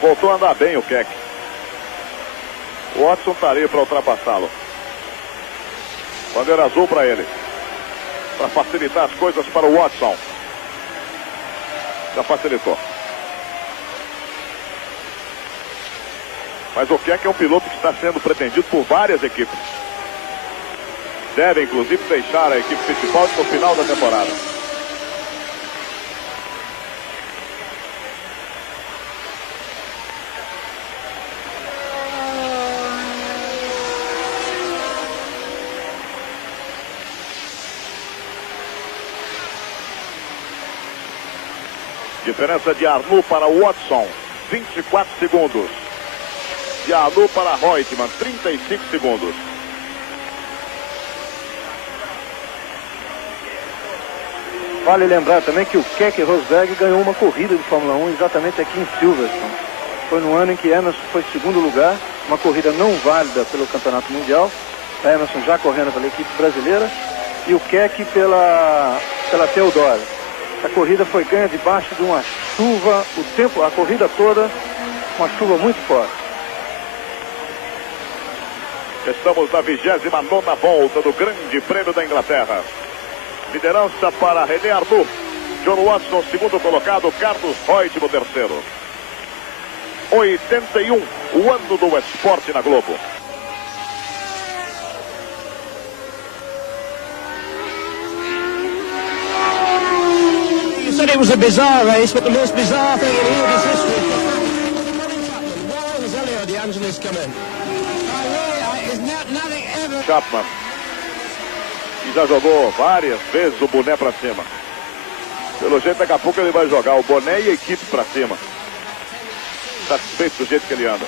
Voltou a andar bem o Keck. O Watson está ali para ultrapassá-lo. Bandeira azul para ele. Para facilitar as coisas para o Watson. Já facilitou. Mas o Keck é um piloto que está sendo pretendido por várias equipes. Deve, inclusive, deixar a equipe Fittipaldi no final da temporada. Diferença de Arnoux para Watson, 24 segundos. De Arnoux para Reutemann, 35 segundos. Vale lembrar também que o Keck Rosberg ganhou uma corrida de Fórmula 1 exatamente aqui em Silverstone. Foi no ano em que Emerson foi segundo lugar, uma corrida não válida pelo Campeonato Mundial. Emerson já correndo pela equipe brasileira e o Keck pela Teodoro. A corrida foi ganha debaixo de uma chuva, a corrida toda, uma chuva muito forte. Estamos na 29ª volta do Grande Prêmio da Inglaterra. Liderança para René Arnoux, John Watson, segundo colocado, Carlos Reutemann, terceiro. 81, o ano do esporte na Globo. You said it was a bizarre race, but the most bizarre thing in English history. Why was Elio De Angelis coming? Chapman, que já jogou várias vezes o boné para cima. Pelo jeito, daqui a pouco ele vai jogar o boné e a equipe para cima. Satisfeito do jeito que ele anda.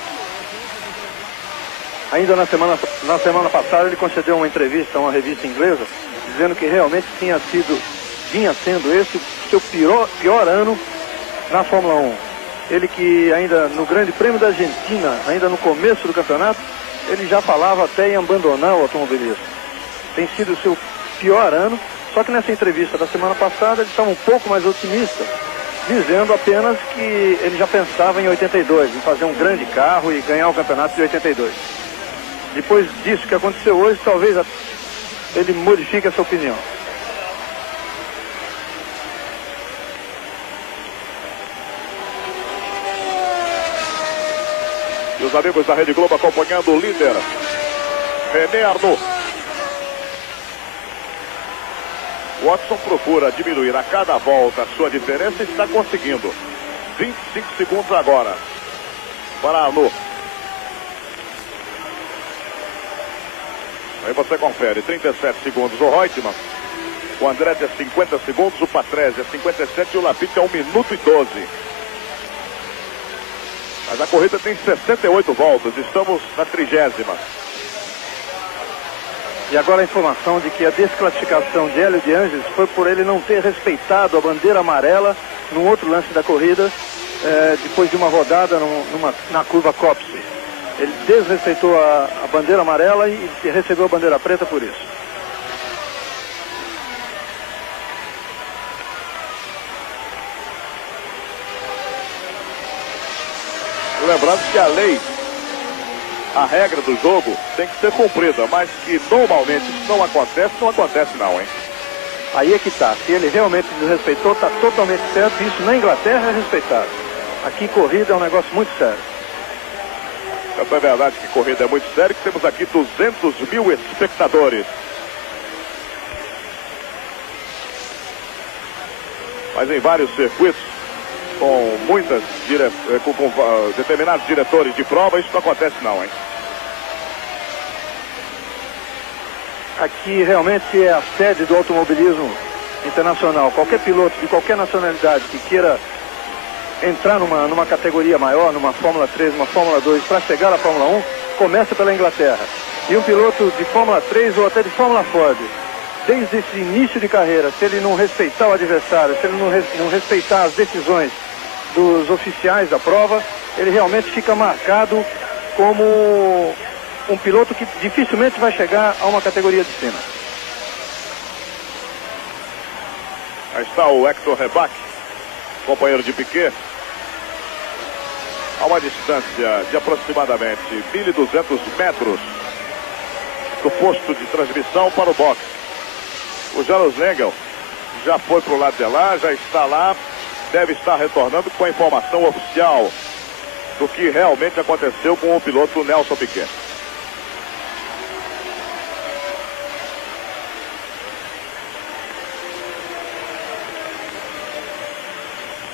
Ainda na semana passada ele concedeu uma entrevista a uma revista inglesa, dizendo que realmente vinha sendo esse o seu pior ano na Fórmula 1. Ele que ainda no Grande Prêmio da Argentina, ainda no começo do campeonato, ele já falava até em abandonar o automobilismo. Tem sido o seu pior ano, só que nessa entrevista da semana passada ele estava um pouco mais otimista, dizendo apenas que ele já pensava em 82, em fazer um grande carro e ganhar o campeonato de 82. Depois disso que aconteceu hoje, talvez ele modifique essa opinião. E os amigos da Rede Globo acompanhando o líder, René Arnoux. Watson procura diminuir a cada volta a sua diferença e está conseguindo. 25 segundos agora para Arnoux. Aí você confere, 37 segundos o Reutemann, o Andretti é 50 segundos, o Patrese é 57 e o Lafitte é 1 minuto e 12. Mas a corrida tem 68 voltas, estamos na 30ª. E agora a informação de que a desclassificação de Hélio de Angelis foi por ele não ter respeitado a bandeira amarela no outro lance da corrida, depois de uma rodada na curva Copse. Ele desrespeitou a bandeira amarela e recebeu a bandeira preta por isso. Lembrando que a lei, a regra do jogo tem que ser cumprida, mas que normalmente isso não acontece não, hein? Aí é que tá, se ele realmente desrespeitou, tá totalmente certo, isso na Inglaterra é respeitado. Aqui corrida é um negócio muito sério. É verdade que corrida é muito séria, que temos aqui 200 mil espectadores. Mas em vários circuitos, com determinados diretores de prova, isso não acontece não, hein? Aqui realmente é a sede do automobilismo internacional. Qualquer piloto de qualquer nacionalidade que queira entrar numa categoria maior, numa Fórmula 3, uma Fórmula 2, para chegar à Fórmula 1, começa pela Inglaterra. E um piloto de Fórmula 3 ou até de Fórmula Ford, desde esse início de carreira, se ele não respeitar o adversário, se ele não respeitar as decisões dos oficiais da prova, ele realmente fica marcado como um piloto que dificilmente vai chegar a uma categoria de cima. Aí está o Hector Rebaque, companheiro de Piquet. a uma distância de aproximadamente 1.200 metros do posto de transmissão para o box. O Janos Lengel já foi para o lado de lá, já está lá, deve estar retornando com a informação oficial do que realmente aconteceu com o piloto Nelson Piquet.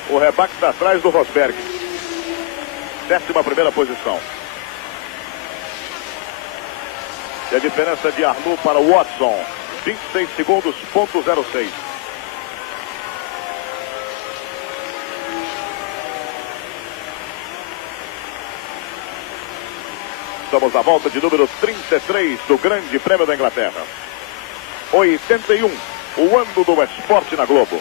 O Rebaque está atrás do Rosberg. 11ª posição. E a diferença de Arnoux para o Watson, 26 segundos, ponto 06. Estamos na volta de número 33 do Grande Prêmio da Inglaterra. 81, o ano do esporte na Globo.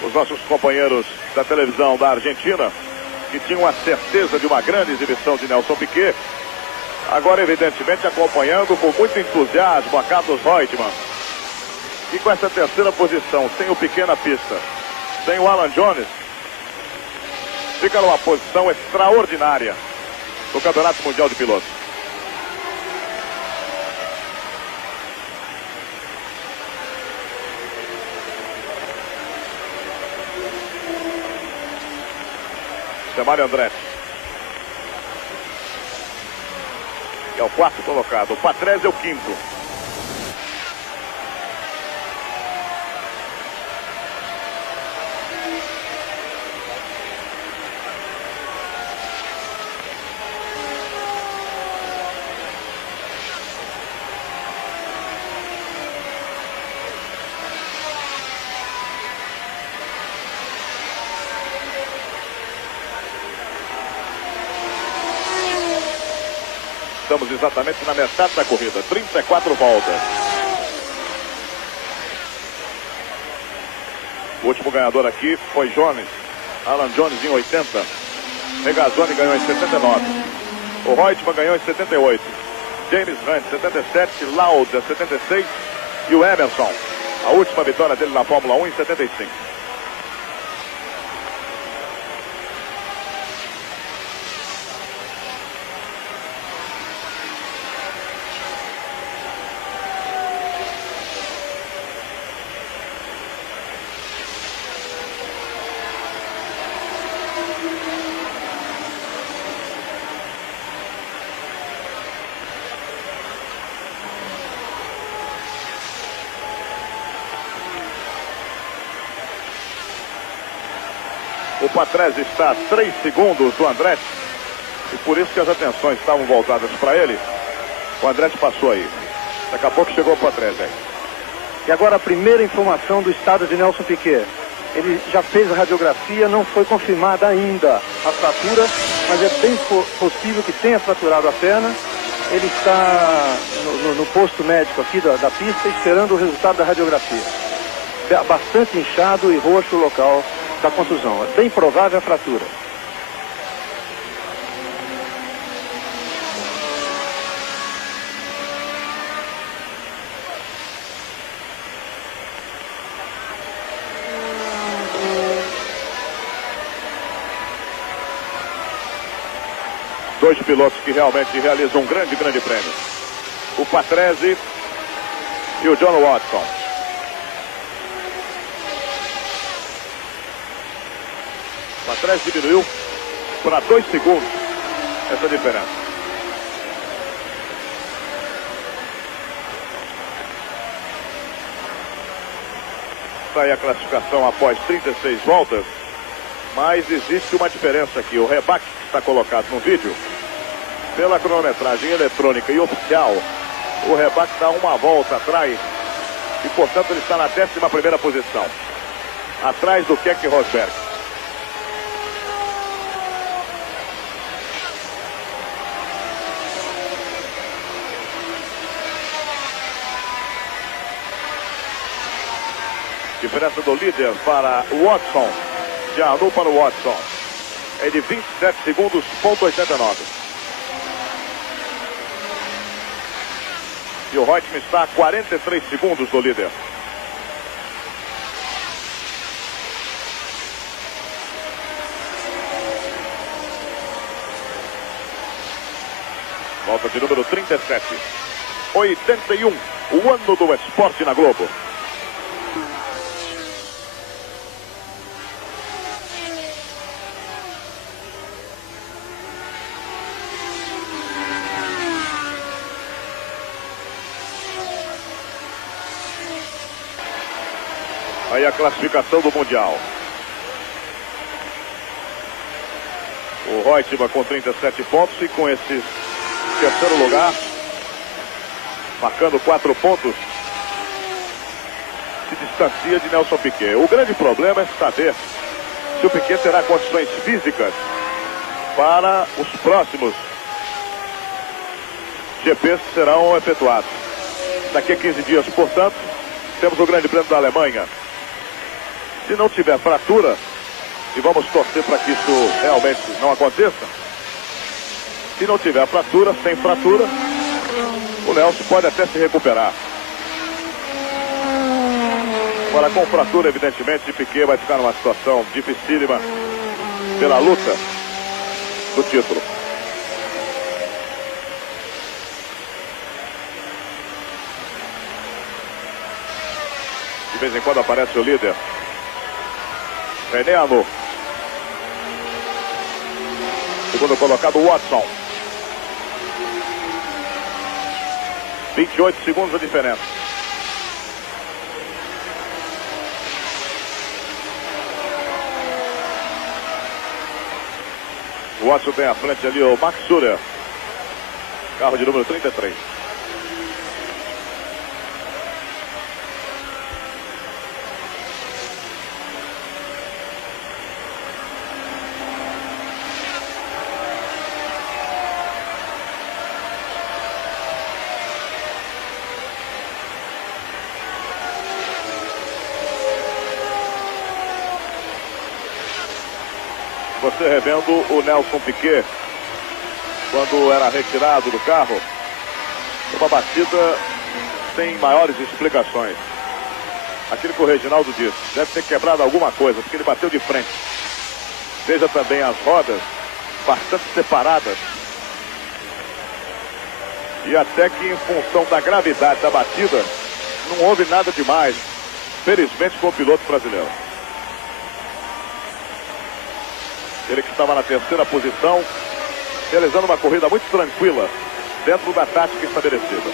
Os nossos companheiros da televisão da Argentina, que tinham a certeza de uma grande exibição de Nelson Piquet, agora evidentemente acompanhando com muito entusiasmo a Carlos Reutemann. E com essa 3ª posição, sem o Piquet na pista, sem o Alan Jones, fica numa posição extraordinária no Campeonato Mundial de Pilotos. Mário Andretti, que é o 4º colocado. O Patrese é o 5º. Estamos exatamente na metade da corrida, 34 voltas. O último ganhador aqui foi Jones, Alan Jones em 80. Regazzoni ganhou em 79. O Reutemann ganhou em 78. James Hunt, 77. Lauda, 76. E o Emerson, a última vitória dele na Fórmula 1 em 75. O Patrese está a 3 segundos do Andretti. E por isso que as atenções estavam voltadas para ele. O Andretti passou aí. Daqui a pouco chegou o Patrese aí. E agora a primeira informação do estado de Nelson Piquet. Ele já fez a radiografia, não foi confirmada ainda a fratura, mas é bem possível que tenha fraturado a perna. Ele está no posto médico aqui da pista esperando o resultado da radiografia. Bastante inchado e roxo o local da contusão. É bem provável a fratura. Dois pilotos que realmente realizam um grande prêmio. O Patrese e o John Watson. O Patrese diminuiu para 2 segundos essa diferença. Está aí a classificação após 36 voltas. Mas existe uma diferença aqui. O Rebaque está colocado no vídeo. Pela cronometragem eletrônica e oficial, o Rebaque dá uma volta atrás. E, portanto, ele está na 11ª posição. Atrás do Keke Rosberg. Diferença do líder para o Watson. De Arnoux para o Watson. É de 27 segundos, ponto 89. E o Reutemann está a 43 segundos do líder. Volta de número 37. 81, o ano do esporte na Globo. Aí a classificação do Mundial. O Reutemann com 37 pontos e com esse terceiro lugar, marcando 4 pontos, se distancia de Nelson Piquet. O grande problema é saber se o Piquet terá condições físicas para os próximos GPs que serão efetuados. Daqui a 15 dias, portanto, temos o Grande Prêmio da Alemanha. Se não tiver fratura, e vamos torcer para que isso realmente não aconteça, se não tiver fratura, sem fratura, o Nelson pode até se recuperar. Agora, com fratura, evidentemente, Piquet vai ficar numa situação dificílima pela luta do título. De vez em quando aparece o líder, René Arnoux. Segundo colocado, Watson. 28 segundos a diferença. O Watson tem à frente ali o Max Surer. Carro de número 33. Você revendo o Nelson Piquet, quando era retirado do carro, uma batida sem maiores explicações. Aquilo que o Reginaldo disse, deve ter quebrado alguma coisa, porque ele bateu de frente. Veja também as rodas bastante separadas. E até que em função da gravidade da batida, não houve nada demais, felizmente, com o piloto brasileiro. Ele que estava na terceira posição, realizando uma corrida muito tranquila, dentro da tática estabelecida.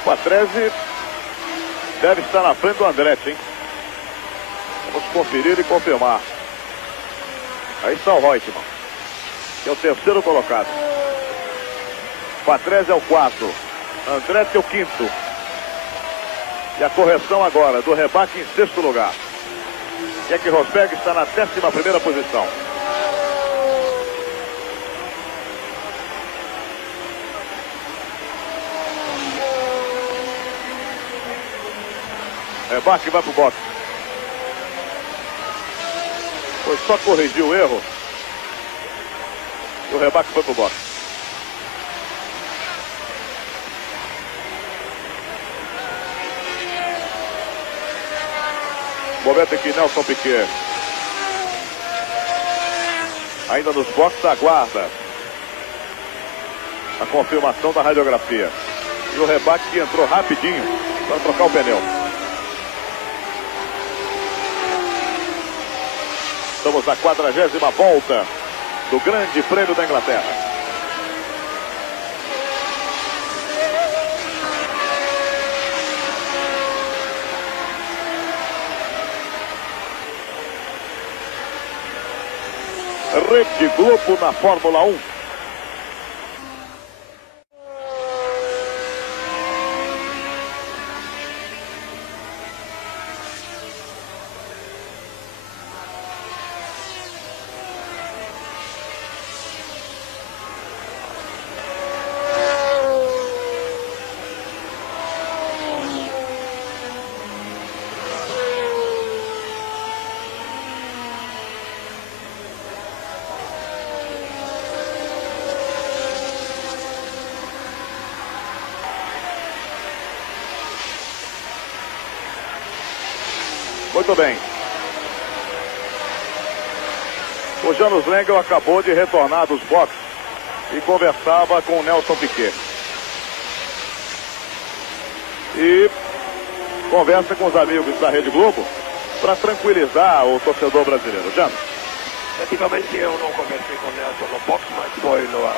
O Patrese deve estar na frente do Andretti, hein? Vamos conferir e confirmar. Aí está o Reutemann, que é o terceiro colocado. Patrese é o quarto. Andretti é o quinto. E a correção agora do Rebaque em sexto lugar. Keck Rosberg está na 11ª posição. Rebaque vai para o boxe. Foi só corrigir o erro. E o Rebaque foi pro boxe. Momento em que Nelson Piquet, ainda nos boxes, aguarda a confirmação da radiografia. E o Rebaque que entrou rapidinho para trocar o pneu. Estamos na 40ª volta do Grande Prêmio da Inglaterra. Rede Globo na Fórmula 1. Muito bem. O Janos Lengel acabou de retornar dos boxes e conversava com o Nelson Piquet. E conversa com os amigos da Rede Globo para tranquilizar o torcedor brasileiro. Janos. Efetivamente eu não conversei com o Nelson no box, mas foi no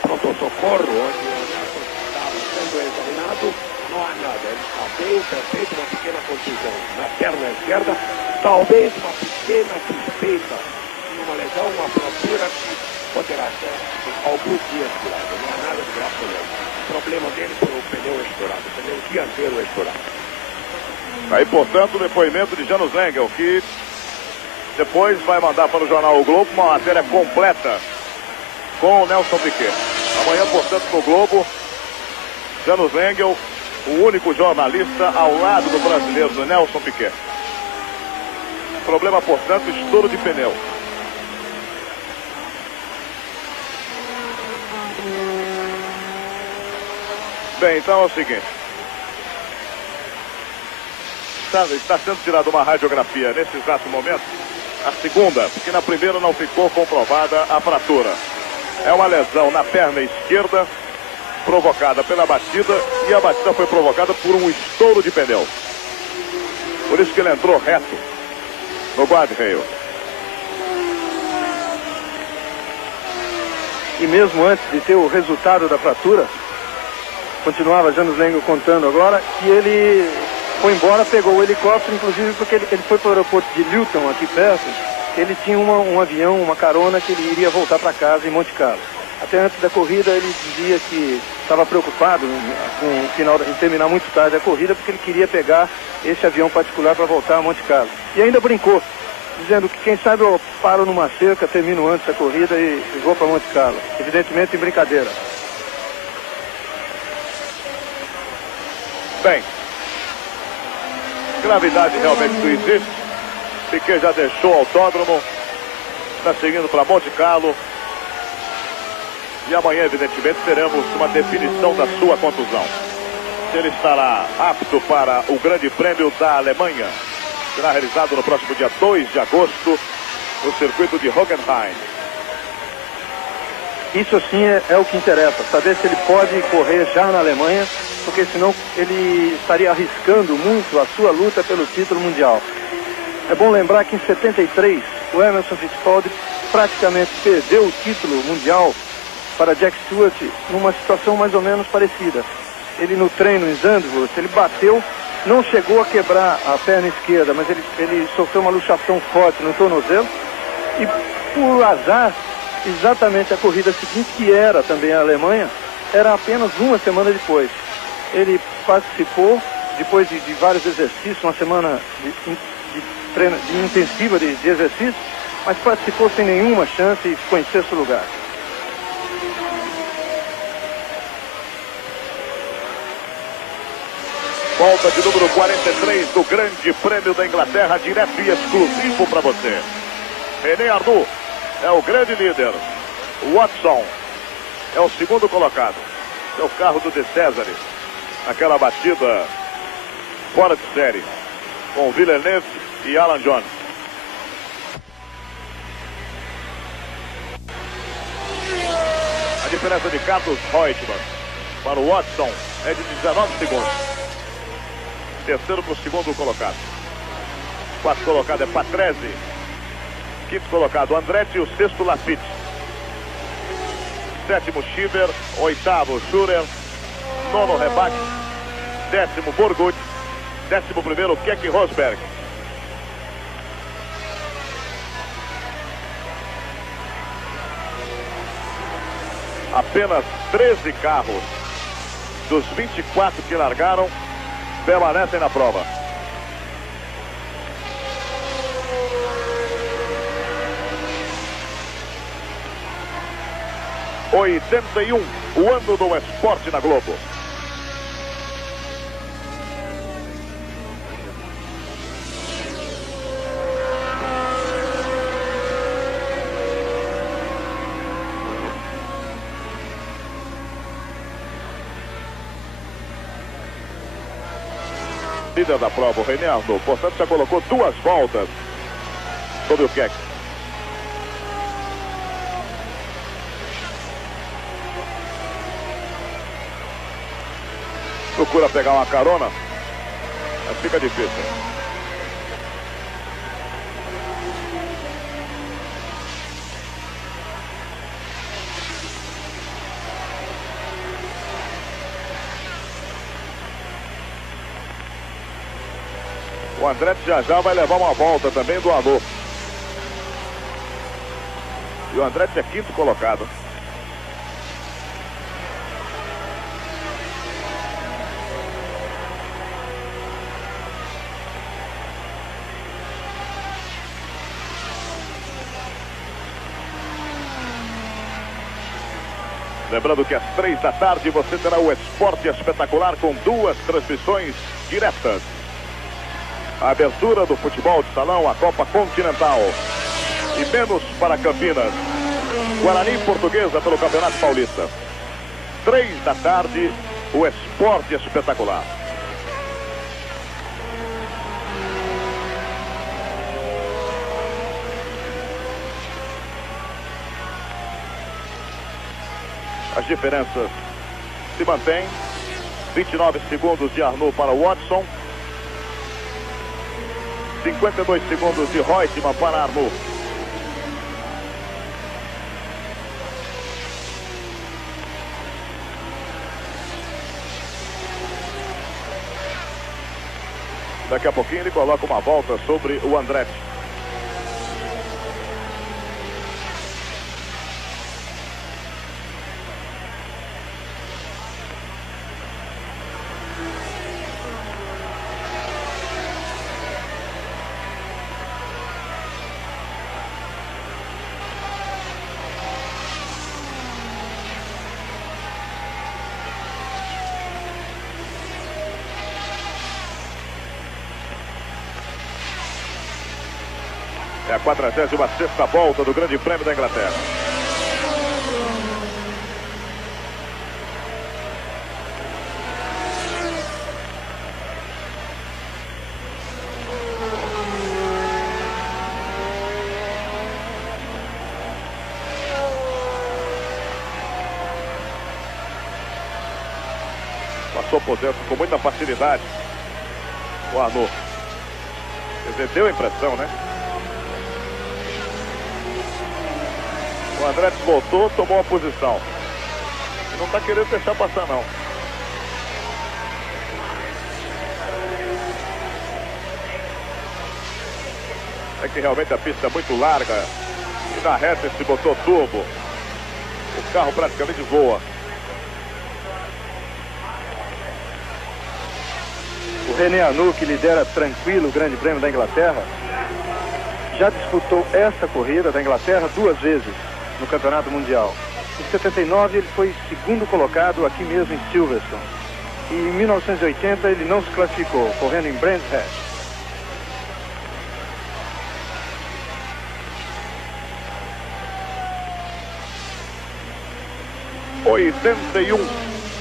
pronto-socorro, onde o Nelson estava sendo examinado. Não há nada, ele está bem, perfeito, uma pequena contusão na perna esquerda, talvez uma pequena suspeita de uma lesão, uma fratura que poderá ser em alguns dias curada. Não há nada de grave com ele. O problema dele foi o pneu estourado, o pneu dianteiro estourado. Aí, portanto, o depoimento de Janos Lengel, que depois vai mandar para o jornal O Globo uma matéria completa com o Nelson Piquet. Amanhã, portanto, no Globo, Janos Lengel, o único jornalista ao lado do brasileiro, do Nelson Piquet. Problema, portanto, estouro de pneu. Bem, então é o seguinte. Está sendo tirada uma radiografia nesse exato momento. A segunda, porque na primeira não ficou comprovada a fratura. É uma lesão na perna esquerda, provocada pela batida, e a batida foi provocada por um estouro de pneu. Por isso que ele entrou reto no guardrail. E mesmo antes de ter o resultado da fratura, continuava Janos Lengel contando agora, que ele foi embora, pegou o helicóptero, inclusive porque ele foi para o aeroporto de Luton, aqui perto. Ele tinha um avião, uma carona, que ele iria voltar para casa em Monte Carlo. Até antes da corrida ele dizia que estava preocupado em terminar muito tarde a corrida, porque ele queria pegar esse avião particular para voltar a Monte Carlo. E ainda brincou, dizendo que quem sabe eu paro numa cerca, termino antes da corrida e vou para Monte Carlo. Evidentemente em brincadeira. Bem, gravidade realmente não existe. Piquet já deixou o autódromo, está seguindo para Monte Carlo. E amanhã, evidentemente, teremos uma definição da sua contusão. Se ele estará apto para o Grande Prêmio da Alemanha. Será realizado no próximo dia 2 de agosto, no circuito de Hockenheim. Isso sim é o que interessa, saber se ele pode correr já na Alemanha, porque senão ele estaria arriscando muito a sua luta pelo título mundial. É bom lembrar que em 73, o Emerson Fittipaldi praticamente perdeu o título mundial para Jack Stewart numa situação mais ou menos parecida. Ele no treino em Zandvoort, ele bateu, não chegou a quebrar a perna esquerda, mas ele sofreu uma luxação forte no tornozelo e por azar, exatamente a corrida seguinte, que era também a Alemanha, era apenas uma semana depois. Ele participou, depois de vários exercícios, uma semana intensiva de exercício, mas participou sem nenhuma chance e ficou em sexto lugar. Volta de número 43 do Grande Prêmio da Inglaterra, direto e exclusivo para você. René Arnoux é o grande líder. Watson é o segundo colocado. É o carro do De Cesare. Aquela batida fora de série com Villeneuve e Alan Jones. A diferença de Carlos Reutemann para o Watson é de 19 segundos. Terceiro para o segundo colocado. Quarto colocado é Patrese. Quinto colocado Andretti e o sexto Lafitte. Sétimo Schieber. Oitavo Schurer. Nono Rebach. Décimo Borgut. Décimo primeiro Keck Rosberg. Apenas 13 carros dos 24 que largaram permanecem na prova. '81, o ano do esporte na Globo. líder da prova, o René Arnoux. Portanto, já colocou 2 voltas sobre o Keck. Procura pegar uma carona, mas fica difícil. O Andretti já vai levar uma volta também do Arnoux. E o Andretti é 5º colocado. Lembrando que às 3 da tarde você terá o Esporte Espetacular com 2 transmissões diretas. A abertura do futebol de salão, a Copa Continental. E menos para Campinas. Guarani Portuguesa pelo Campeonato Paulista. 3 da tarde, o Esporte Espetacular. As diferenças se mantêm. 29 segundos de Arnoux para Watson. 52 segundos de Reutemann para Arnoux. Daqui a pouquinho ele coloca uma volta sobre o Andretti. É a 46ª volta do Grande Prêmio da Inglaterra. Passou por dentro com muita facilidade o Arnoux. Quer dizer, deu a impressão, né? O Andretti voltou, tomou a posição. Não está querendo deixar passar, não. É que realmente a pista é muito larga. E na reta esse motor turbo, o carro praticamente voa. O René Arnoux, que lidera tranquilo o Grande Prêmio da Inglaterra, já disputou esta corrida da Inglaterra 2 vezes no Campeonato Mundial. Em 79 ele foi 2º colocado aqui mesmo em Silverstone. E em 1980 ele não se classificou, correndo em Brands Hatch.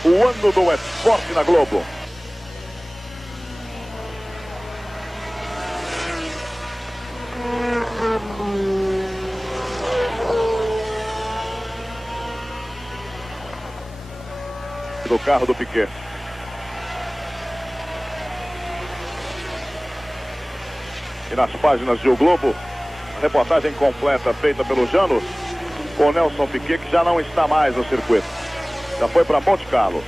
O ano do esporte na Globo. Do carro do Piquet. E nas páginas de O Globo, a reportagem completa feita pelo Janus com o Nelson Piquet, que já não está mais no circuito. Já foi para Monte Carlo.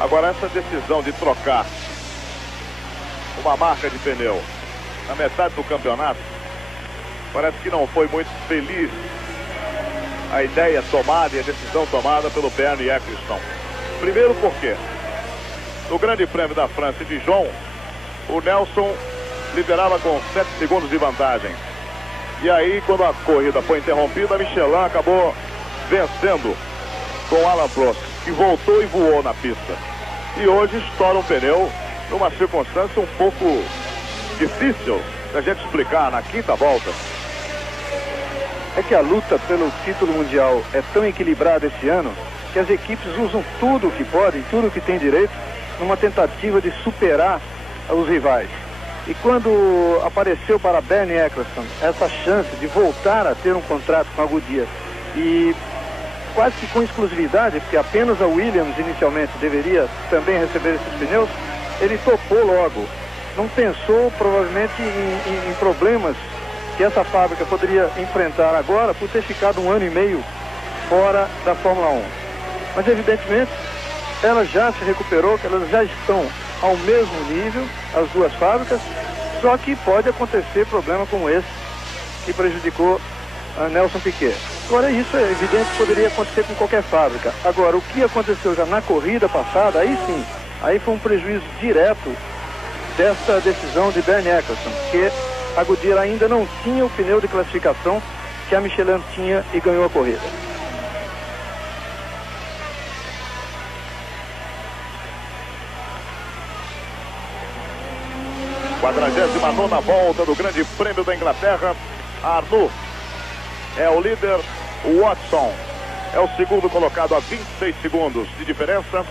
Agora essa decisão de trocar uma marca de pneu na metade do campeonato, parece que não foi muito feliz a ideia tomada e a decisão tomada pelo Bernie Ecclestone. Primeiro porque no Grande Prêmio da França de Dijon, o Nelson liderava com 7 segundos de vantagem. E aí, quando a corrida foi interrompida, a Michelin acabou vencendo com Alain Prost, que voltou e voou na pista. E hoje estoura um pneu numa circunstância um pouco difícil da gente explicar na 5ª volta. é que a luta pelo título mundial é tão equilibrada esse ano que as equipes usam tudo o que podem, tudo o que tem direito, numa tentativa de superar os rivais. E quando apareceu para Bernie Ecclestone essa chance de voltar a ter um contrato com a Goodyear, e quase que com exclusividade, porque apenas a Williams inicialmente deveria também receber esses pneus, ele topou logo. Não pensou provavelmente em problemas que essa fábrica poderia enfrentar agora por ter ficado 1 ano e meio fora da Fórmula 1. Mas evidentemente ela já se recuperou, que elas já estão ao mesmo nível, as duas fábricas, só que pode acontecer problema como esse que prejudicou a Nelson Piquet. Agora isso é evidente que poderia acontecer com qualquer fábrica. Agora o que aconteceu já na corrida passada, aí sim, aí foi um prejuízo direto desta decisão de Bernie Ecclestone, que a Goodyear ainda não tinha o pneu de classificação que a Michelin tinha e ganhou a corrida. A 49ª volta do Grande Prêmio da Inglaterra. Arnoux é o líder, o Watson é o segundo colocado a 26 segundos de diferença.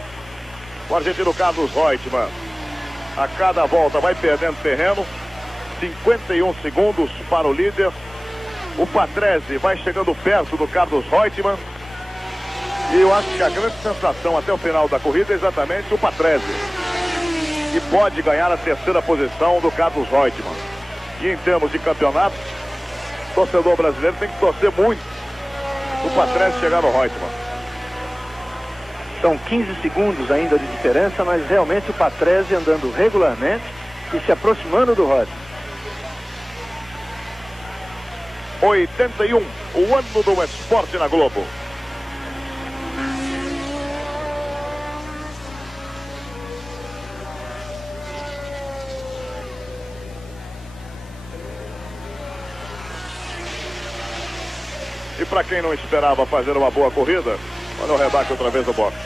O argentino Carlos Reutemann a cada volta vai perdendo terreno, 51 segundos para o líder. O Patrese vai chegando perto do Carlos Reutemann, e eu acho que a grande sensação até o final da corrida é exatamente o Patrese, que pode ganhar a terceira posição do Carlos Reutemann. E em termos de campeonato, o torcedor brasileiro tem que torcer muito o Patrese chegar no Reutemann. São 15 segundos ainda de diferença, mas realmente o Patrese andando regularmente e se aproximando do Reutemann. 81, o ano do esporte na Globo. E para quem não esperava fazer uma boa corrida, olha o rebate outra vez do boxe.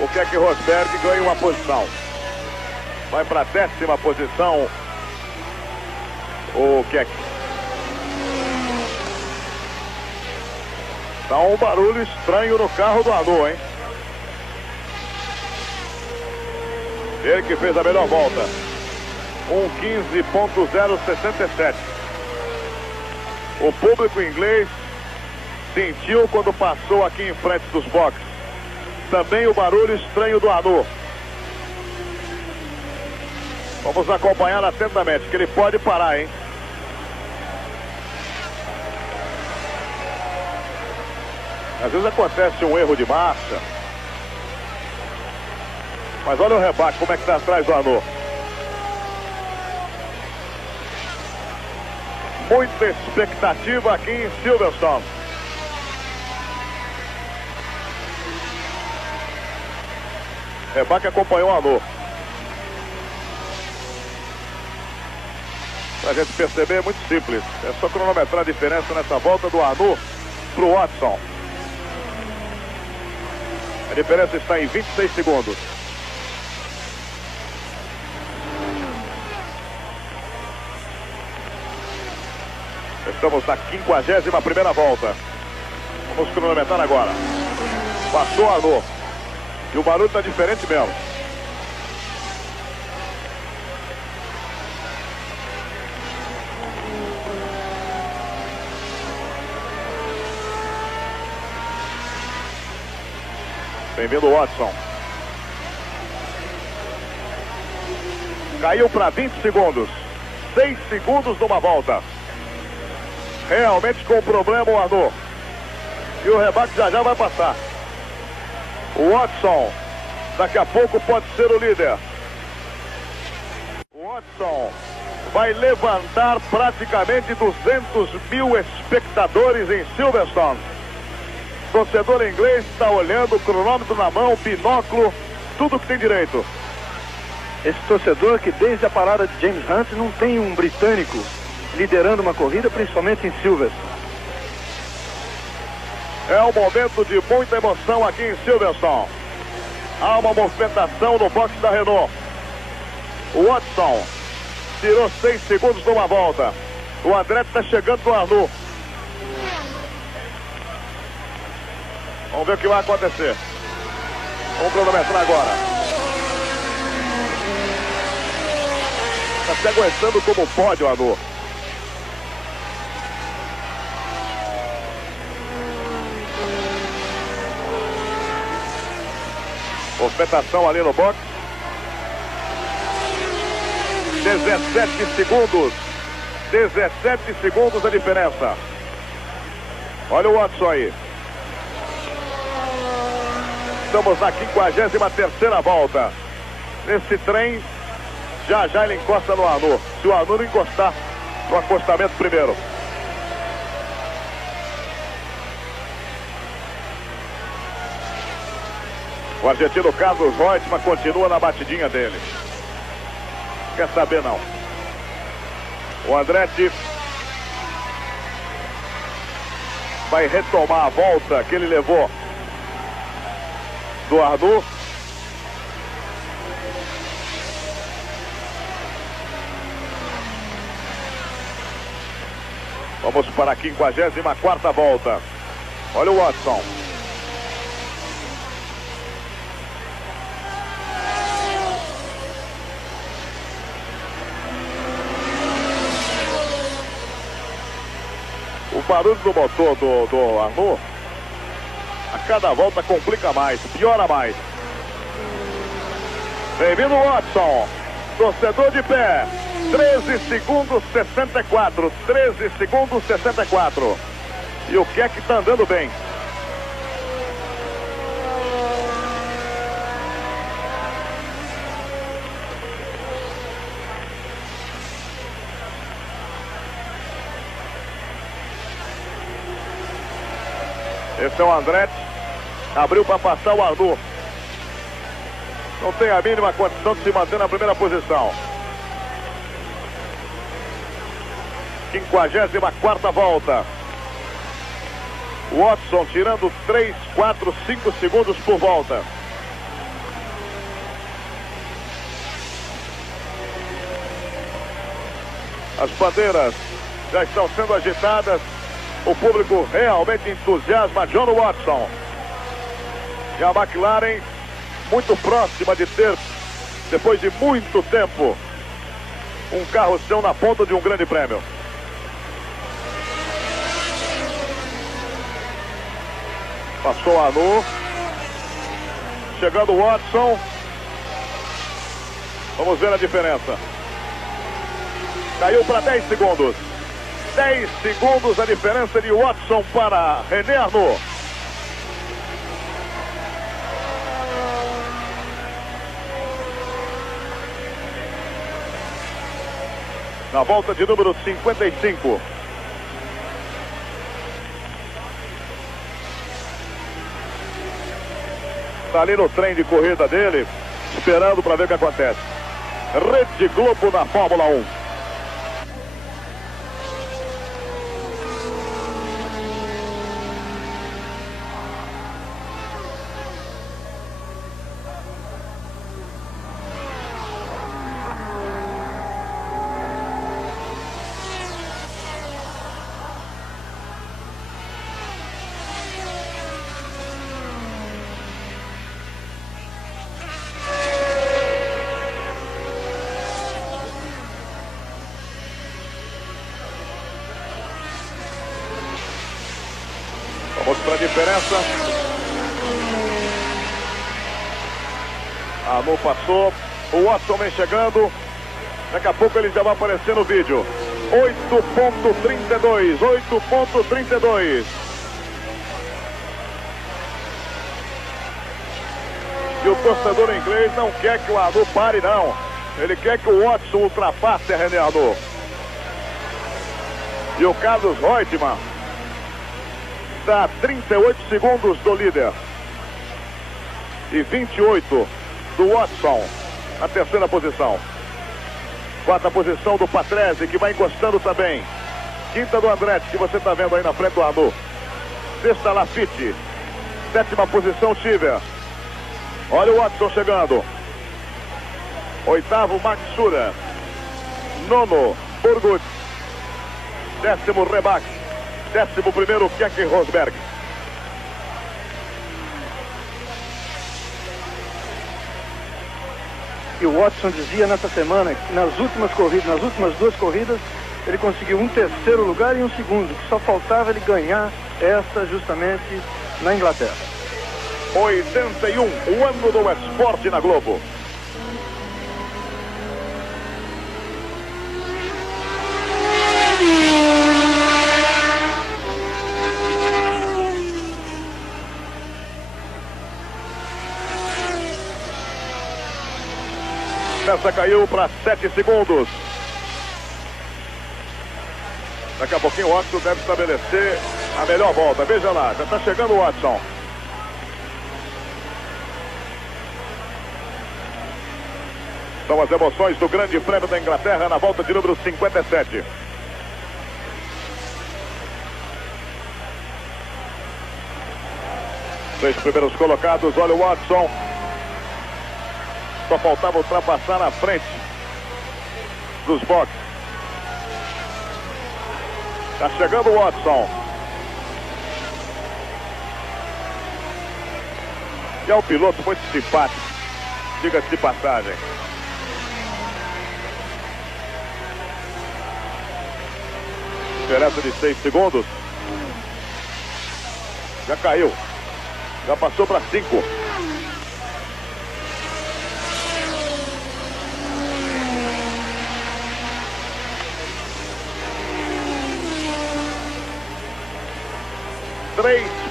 O Keck Rosberg ganha uma posição. Vai para a 10ª posição o Keck. Tá um barulho estranho no carro do Arnoux, hein? Ele que fez a melhor volta. 1:15.067. O público inglês sentiu quando passou aqui em frente dos boxes. Também o barulho estranho do Arnoux. Vamos acompanhar atentamente, que ele pode parar, hein? Às vezes acontece um erro de marcha. Mas olha o rebate, como é que está atrás do Arnoux. Muita expectativa aqui em Silverstone. Rebate acompanhou o Arnoux. Pra gente perceber, é muito simples. É só cronometrar a diferença nessa volta do Arnoux pro Watson. A diferença está em 26 segundos. Estamos na 51ª volta. Vamos cronometrar agora. Passou o Arnoux. E o barulho está diferente mesmo. Bem-vindo, Watson. Caiu para 20 segundos. 6 segundos numa volta. Realmente com problema o Arnoux. E o rebate já vai passar. O Watson daqui a pouco pode ser o líder. O Watson vai levantar praticamente 200 mil espectadores em Silverstone. O torcedor inglês está olhando, o cronômetro na mão, binóculo, tudo que tem direito. Esse torcedor que desde a parada de James Hunt não tem um britânico liderando uma corrida, principalmente em Silverstone. É um momento de muita emoção aqui em Silverstone. Há uma movimentação no box da Renault. O Watson tirou 6 segundos numa volta. O Andretti está chegando no Arnoux. Vamos ver o que vai acontecer. Vamos cronometrar agora. Está se aguentando como pode o Arnaud. Movimentação ali no box. 17 segundos. 17 segundos a diferença. Olha o Watson aí. Estamos na 53ª volta. Esse trem, já ele encosta no Arnaud. Se o Arnaud não encostar no acostamento primeiro. O argentino Carlos Reutemann continua na batidinha dele. Quer saber não. O Andretti vai retomar a volta que ele levou do Arnaud. Vamos para a 54ª volta. Olha o Watson. O barulho do motor do Arnaud a cada volta complica mais, piora mais. Bem-vindo, Watson. Torcedor de pé. 13 segundos 64. 13 segundos 64. E o que é que tá andando bem? Esse é o Andretti. Abriu para passar o Arnaud. Não tem a mínima condição de se manter na primeira posição. 54ª volta. Watson tirando 3, 4, 5 segundos por volta. As bandeiras já estão sendo agitadas. O público realmente entusiasma John Watson. E a McLaren muito próxima de ter, depois de muito tempo, um carro seu na ponta de um grande prêmio. Passou o Arnaud. Chegando o Watson. Vamos ver a diferença. Caiu para 10 segundos. 10 segundos a diferença de Watson para René Arnaud. Na volta de número 55. Está ali no trem de corrida dele, esperando para ver o que acontece. Rede Globo na Fórmula 1. Vamos para a diferença. Arnaud passou. O Watson vem chegando. Daqui a pouco ele já vai aparecer no vídeo. 8.32. 8.32. E o torcedor inglês não quer que o Arnaud pare, não. Ele quer que o Watson ultrapasse a René Arnaud. E o Carlos Reutemann está a 38 segundos do líder e 28 do Watson na terceira posição. Quarta posição do Patrese, que vai encostando também. Quinta do Andretti, que você está vendo aí na frente do Arnaud. Sexta, Lafitte. Sétima posição, Chiver. Olha o Watson chegando. Oitavo, Matsura. Nono, Burgut. Décimo, Rebac. 11º, Keck Rosberg. E o Watson dizia nessa semana que nas últimas duas corridas, ele conseguiu um terceiro lugar e um segundo, que só faltava ele ganhar essa justamente na Inglaterra. 81, o ano do esporte na Globo. Essa caiu para 7 segundos. Daqui a pouquinho o Watson deve estabelecer a melhor volta. Veja lá, já está chegando o Watson. São as emoções do Grande Prêmio da Inglaterra na volta de número 57. Três primeiros colocados, olha o Watson. Só faltava ultrapassar na frente dos boxes. Está chegando o Watson. E é um piloto muito simpático, diga-se de passagem. Diferença de 6 segundos. Já caiu. Já passou para 5.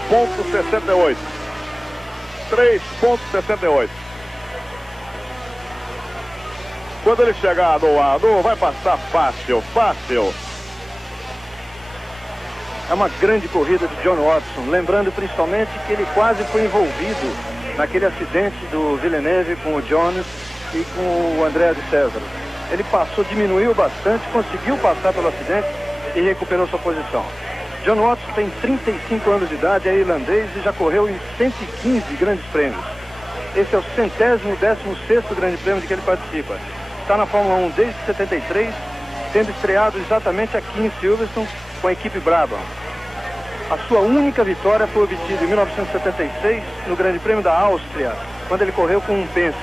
.68. 3.68. Quando ele chegar no ar, vai passar fácil, fácil. É uma grande corrida de John Watson, lembrando principalmente que ele quase foi envolvido naquele acidente do Villeneuve com o Jones e com o André de César. Ele passou, diminuiu bastante, conseguiu passar pelo acidente e recuperou sua posição. John Watson tem 35 anos de idade, é irlandês e já correu em 115 grandes prêmios. Esse é o 116º grande prêmio de que ele participa. Está na Fórmula 1 desde 73, tendo estreado exatamente aqui em Silverstone com a equipe Brabham. A sua única vitória foi obtida em 1976 no Grande Prêmio da Áustria, quando ele correu com um Penske.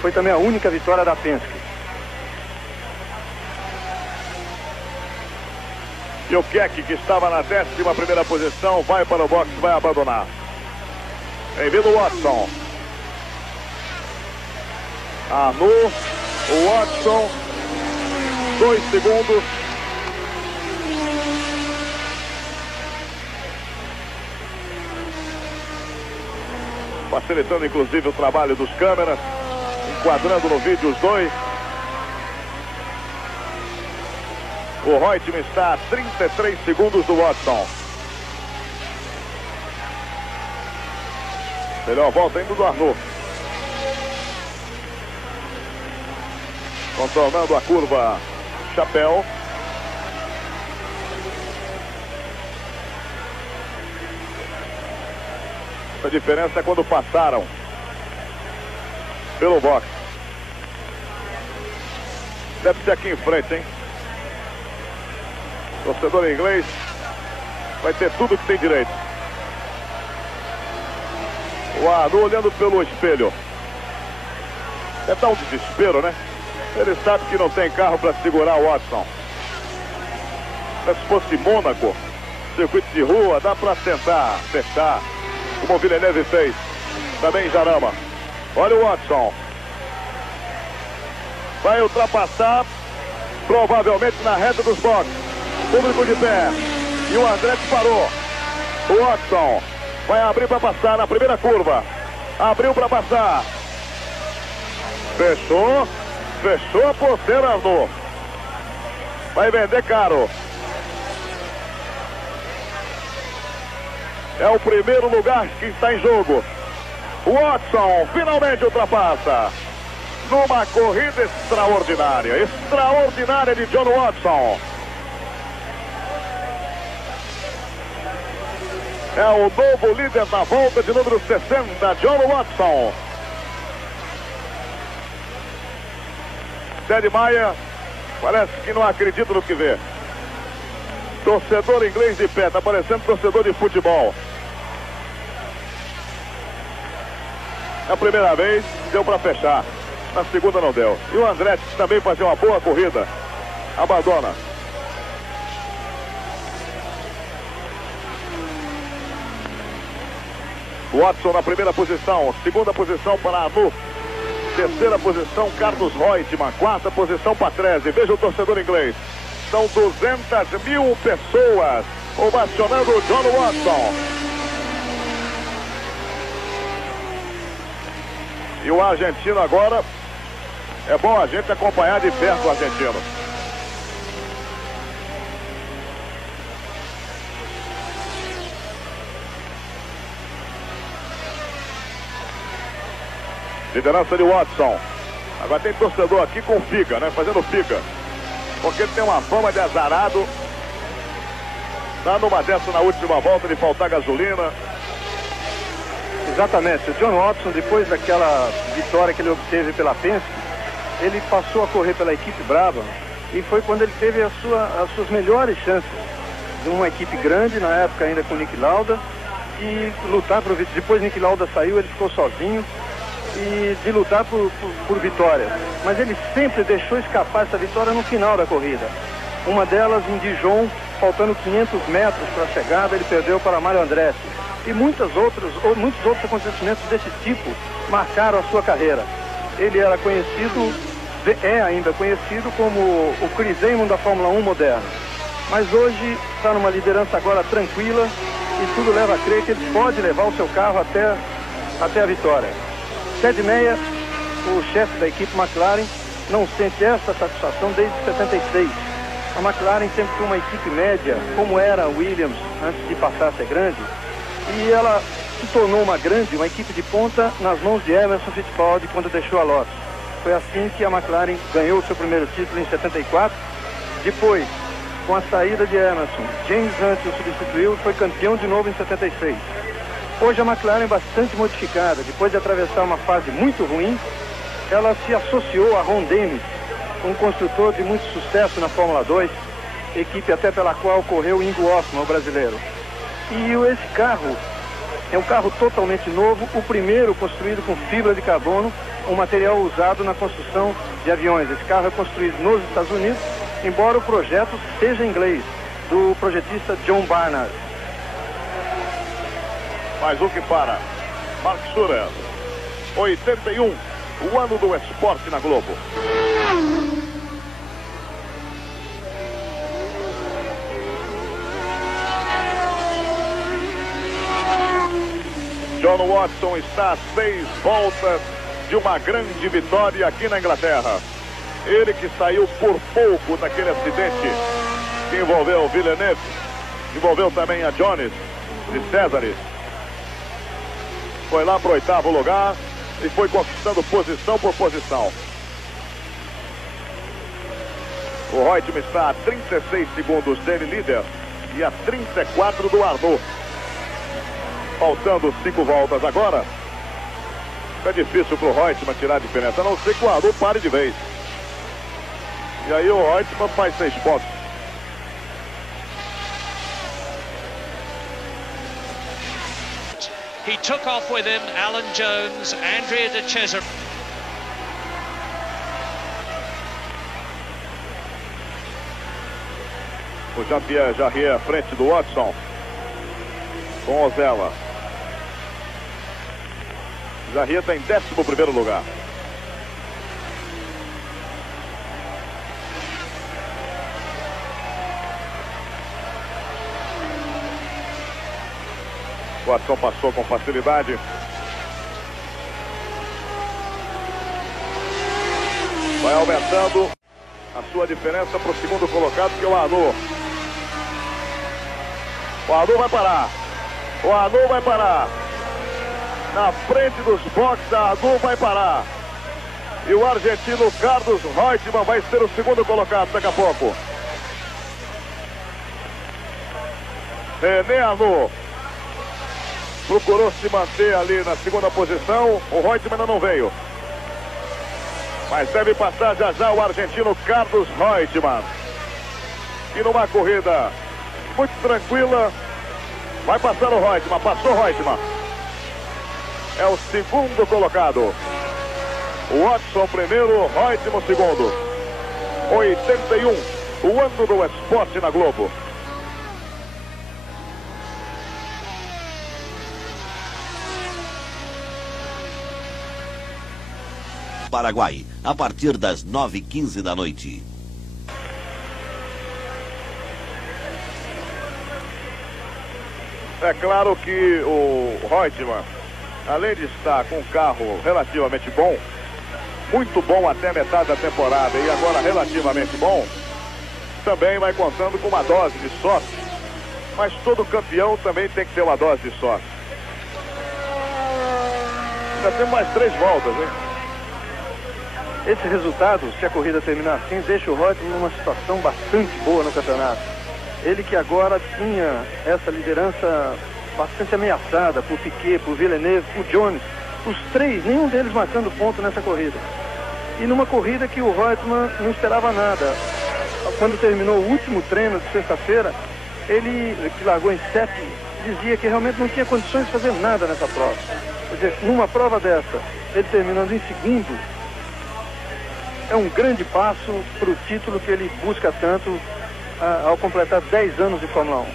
Foi também a única vitória da Penske. E o Keck, que estava na 11ª posição, vai para o box, vai abandonar. Bem-vindo, Watson. Arnoux, o Watson, 2 segundos. Facilitando inclusive o trabalho dos câmeras, enquadrando no vídeo os dois. O Reutemann está a 33 segundos do Watson. Melhor volta ainda do Arnoux. Contornando a curva Chapéu. A diferença é quando passaram pelo box. Deve ser aqui em frente, hein? Torcedor inglês vai ter tudo que tem direito. O Arnoux olhando pelo espelho. Deve dar um desespero, né? Ele sabe que não tem carro para segurar o Watson. Mas se fosse Mônaco, circuito de rua, dá para tentar fechar, como o Villeneuve fez também em Jarama. Olha o Watson. Vai ultrapassar, provavelmente na reta dos boxes. Público de pé. E o André parou. O Watson vai abrir para passar na primeira curva. Abriu para passar. Fechou. Fechou a porteira, Arnoux. Vai vender caro. É o primeiro lugar que está em jogo. O Watson finalmente ultrapassa. Numa corrida extraordinária. Extraordinária de John Watson. É o novo líder da volta de número 60, John Watson. Ted Maia parece que não acredita no que vê. Torcedor inglês de pé, tá parecendo torcedor de futebol. É a primeira vez, deu para fechar. Na segunda não deu. E o Andretti também fazia uma boa corrida. Abandona. Watson na primeira posição. Segunda posição para Anu. Terceira posição, Carlos Reutemann. Quarta posição, Patrese. Veja o torcedor inglês. São 200.000 pessoas ovacionando o John Watson. E o argentino agora, é bom a gente acompanhar de perto o argentino. Liderança de Watson. Agora tem torcedor aqui com figa, né? Fazendo figa. Porque ele tem uma fama de azarado. Dando uma dessa na última volta de faltar gasolina. Exatamente. O John Watson, depois daquela vitória que ele obteve pela Penske, ele passou a correr pela equipe Brabham. E foi quando ele teve as suas melhores chances de uma equipe grande, na época ainda com o Nick Lauda. E lutar por vitória. Depois Nick Lauda saiu, ele ficou sozinho. E de lutar por vitórias. Mas ele sempre deixou escapar essa vitória no final da corrida. Uma delas em Dijon, faltando 500 metros para a chegada, ele perdeu para Mario Andretti. E muitos outros acontecimentos desse tipo marcaram a sua carreira. Ele era conhecido, é ainda conhecido como o Chris Amon da Fórmula 1 moderna. Mas hoje está numa liderança agora tranquila e tudo leva a crer que ele pode levar o seu carro até a vitória. Ted Meyer, o chefe da equipe McLaren, não sente essa satisfação desde 76. A McLaren sempre foi uma equipe média, como era a Williams antes de passar a ser grande, e ela se tornou uma equipe de ponta nas mãos de Emerson Fittipaldi quando deixou a Lotus. Foi assim que a McLaren ganhou o seu primeiro título em 74. Depois, com a saída de Emerson, James Hunt o substituiu e foi campeão de novo em 76. Hoje a McLaren é bastante modificada. Depois de atravessar uma fase muito ruim, ela se associou a Ron Dennis, um construtor de muito sucesso na Fórmula 2, equipe até pela qual correu Ingo Hoffmann, o brasileiro. E esse carro é um carro totalmente novo, o primeiro construído com fibra de carbono, um material usado na construção de aviões. Esse carro é construído nos Estados Unidos, embora o projeto seja em inglês, do projetista John Barnard. Mais um que para. Mark Surer. 81, o ano do esporte na Globo. John Watson está a 6 voltas de uma grande vitória aqui na Inglaterra. Ele que saiu por pouco daquele acidente que envolveu o Villeneuve, envolveu também a Jones de Césares. Foi lá para o 8º lugar e foi conquistando posição por posição. O Reutemann está a 36 segundos dele, líder, e a 34 do Arnaud. Faltando 5 voltas agora. É difícil para o Reutemann tirar a diferença, a não ser que o Arnaud pare de vez. E aí o Reutemann faz 6 pontos. He took off with him Alan Jones, Andrea De Cesare. O Jean-Pierre Jarier à frente do Watson. Com Ozella. Jarier está em 11º lugar. O Watson passou com facilidade. Vai aumentando a sua diferença para o 2º colocado, que é o Arnaud. O Arnaud vai parar. O Arnaud vai parar. Na frente dos boxes, a Arnaud vai parar. E o argentino Carlos Reutemann vai ser o 2º colocado daqui a pouco. René Arnaud procurou se manter ali na 2ª posição. O Reutemann ainda não veio. Mas deve passar já já o argentino Carlos Reutemann. E numa corrida muito tranquila, vai passar o Reutemann. Passou o Reutemann. É o 2º colocado. Watson primeiro, Reutemann segundo. 81, o ano do esporte na Globo. Paraguai, a partir das 9h15 da noite. É claro que o Reutemann, além de estar com um carro relativamente bom, muito bom até metade da temporada e agora relativamente bom, também vai contando com uma dose de sorte. Mas todo campeão também tem que ter uma dose de sorte. Já temos mais 3 voltas, hein? Esse resultado, se a corrida terminar assim, deixa o Reutemann numa situação bastante boa no campeonato. Ele que agora tinha essa liderança bastante ameaçada por Piquet, por Villeneuve, por Jones. Os 3, nenhum deles marcando ponto nessa corrida. E numa corrida que o Reutemann não esperava nada. Quando terminou o último treino de sexta-feira, ele, que largou em 7, dizia que realmente não tinha condições de fazer nada nessa prova. Quer dizer, numa prova dessa, ele terminando em segundo, é um grande passo para o título que ele busca tanto ao completar 10 anos de Fórmula 1.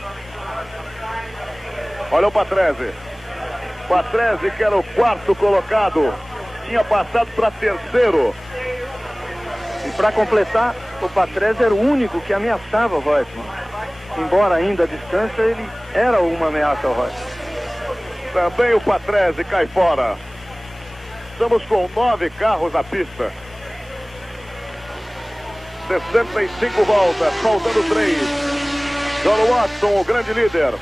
Olha o Patrese. Patrese, que era o 4º colocado, tinha passado para 3º. E para completar, o Patrese era o único que ameaçava o Reutemann. Embora ainda à distância, ele era uma ameaça ao Reutemann. Também o Patrese cai fora. Estamos com 9 carros na pista. 65 voltas, faltando 3. John Watson, o grande líder.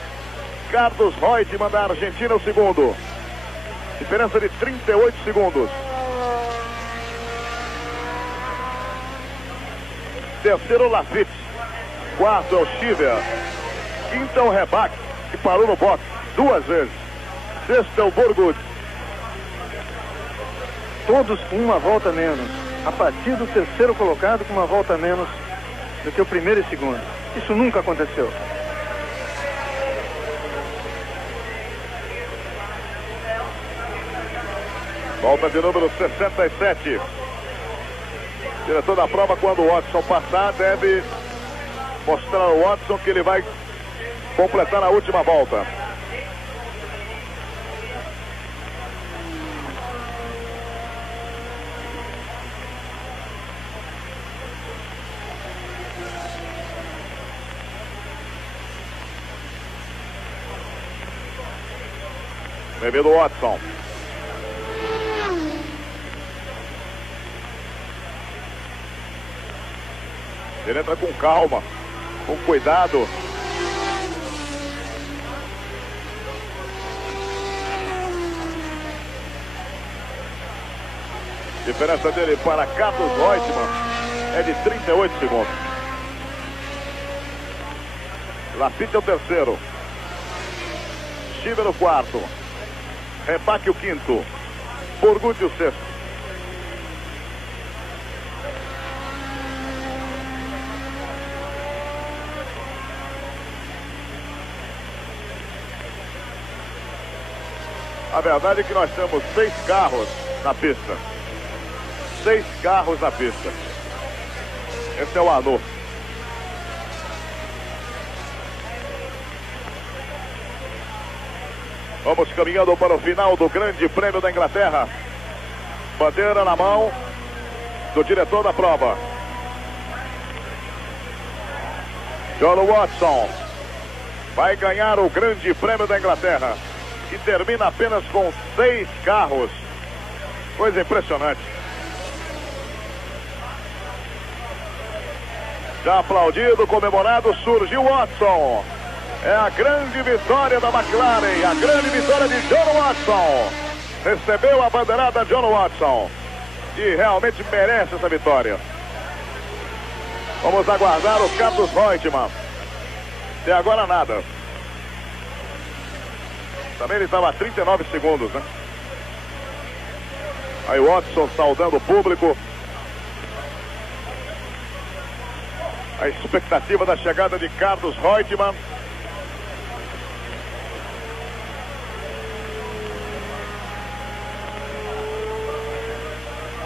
Carlos Reutemann da Argentina, o segundo. Diferença de 38 segundos. Terceiro, Lafitte. Quarto é o Schieber. Quinto é o Rebach, que parou no box 2 vezes. Sexto é o Borgut. Todos com uma volta menos. A partir do terceiro colocado com uma volta menos do que o primeiro e segundo. Isso nunca aconteceu. Volta de número 67. Diretor da prova, quando o Watson passar, deve mostrar ao Watson que ele vai completar na última volta. Bem-vindo, Watson. Ele entra com calma, com cuidado. A diferença dele para Carlos Reutemann é de 38 segundos. Lafitte é o terceiro. Schieber o quarto. Rebach o quinto. Borgut o sexto. A verdade é que nós temos 6 carros na pista. 6 carros na pista. Esse é o Anu. Vamos caminhando para o final do Grande Prêmio da Inglaterra. Bandeira na mão do diretor da prova. John Watson vai ganhar o Grande Prêmio da Inglaterra, que termina apenas com 6 carros. Coisa impressionante. Já aplaudido, comemorado, surgiu Watson. É a grande vitória da McLaren, a grande vitória de John Watson. Recebeu a bandeirada John Watson e realmente merece essa vitória. Vamos aguardar o Carlos Reutemann. Até agora nada. Também ele estava a 39 segundos, né? Aí o Watson saudando o público. A expectativa da chegada de Carlos Reutemann.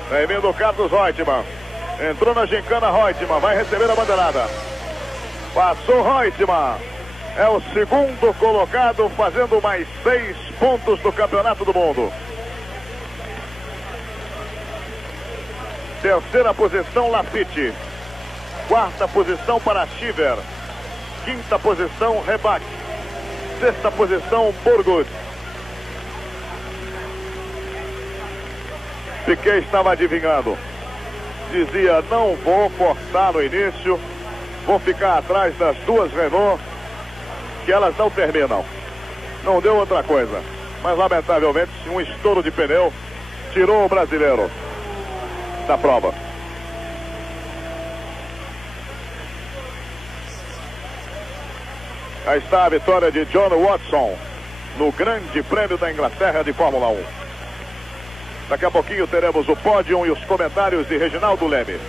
Vem vindo o Carlos Reutemann. Entrou na gincana Reutemann, vai receber a bandeirada. Passou Reutemann. É o segundo colocado, fazendo mais 6 pontos do Campeonato do Mundo. Terceira posição, Lafitte. Quarta posição para Shiver. Quinta posição, Rebach. Sexta posição, Burgut. Piquet estava adivinhando. Dizia, não vou cortar no início. Vou ficar atrás das duas Renault, que elas não terminam. Não deu outra coisa. Mas, lamentavelmente, um estouro de pneu tirou o brasileiro da prova. Aí está a vitória de John Watson no Grande Prêmio da Inglaterra de Fórmula 1. Daqui a pouquinho teremos o pódio e os comentários de Reginaldo Leme.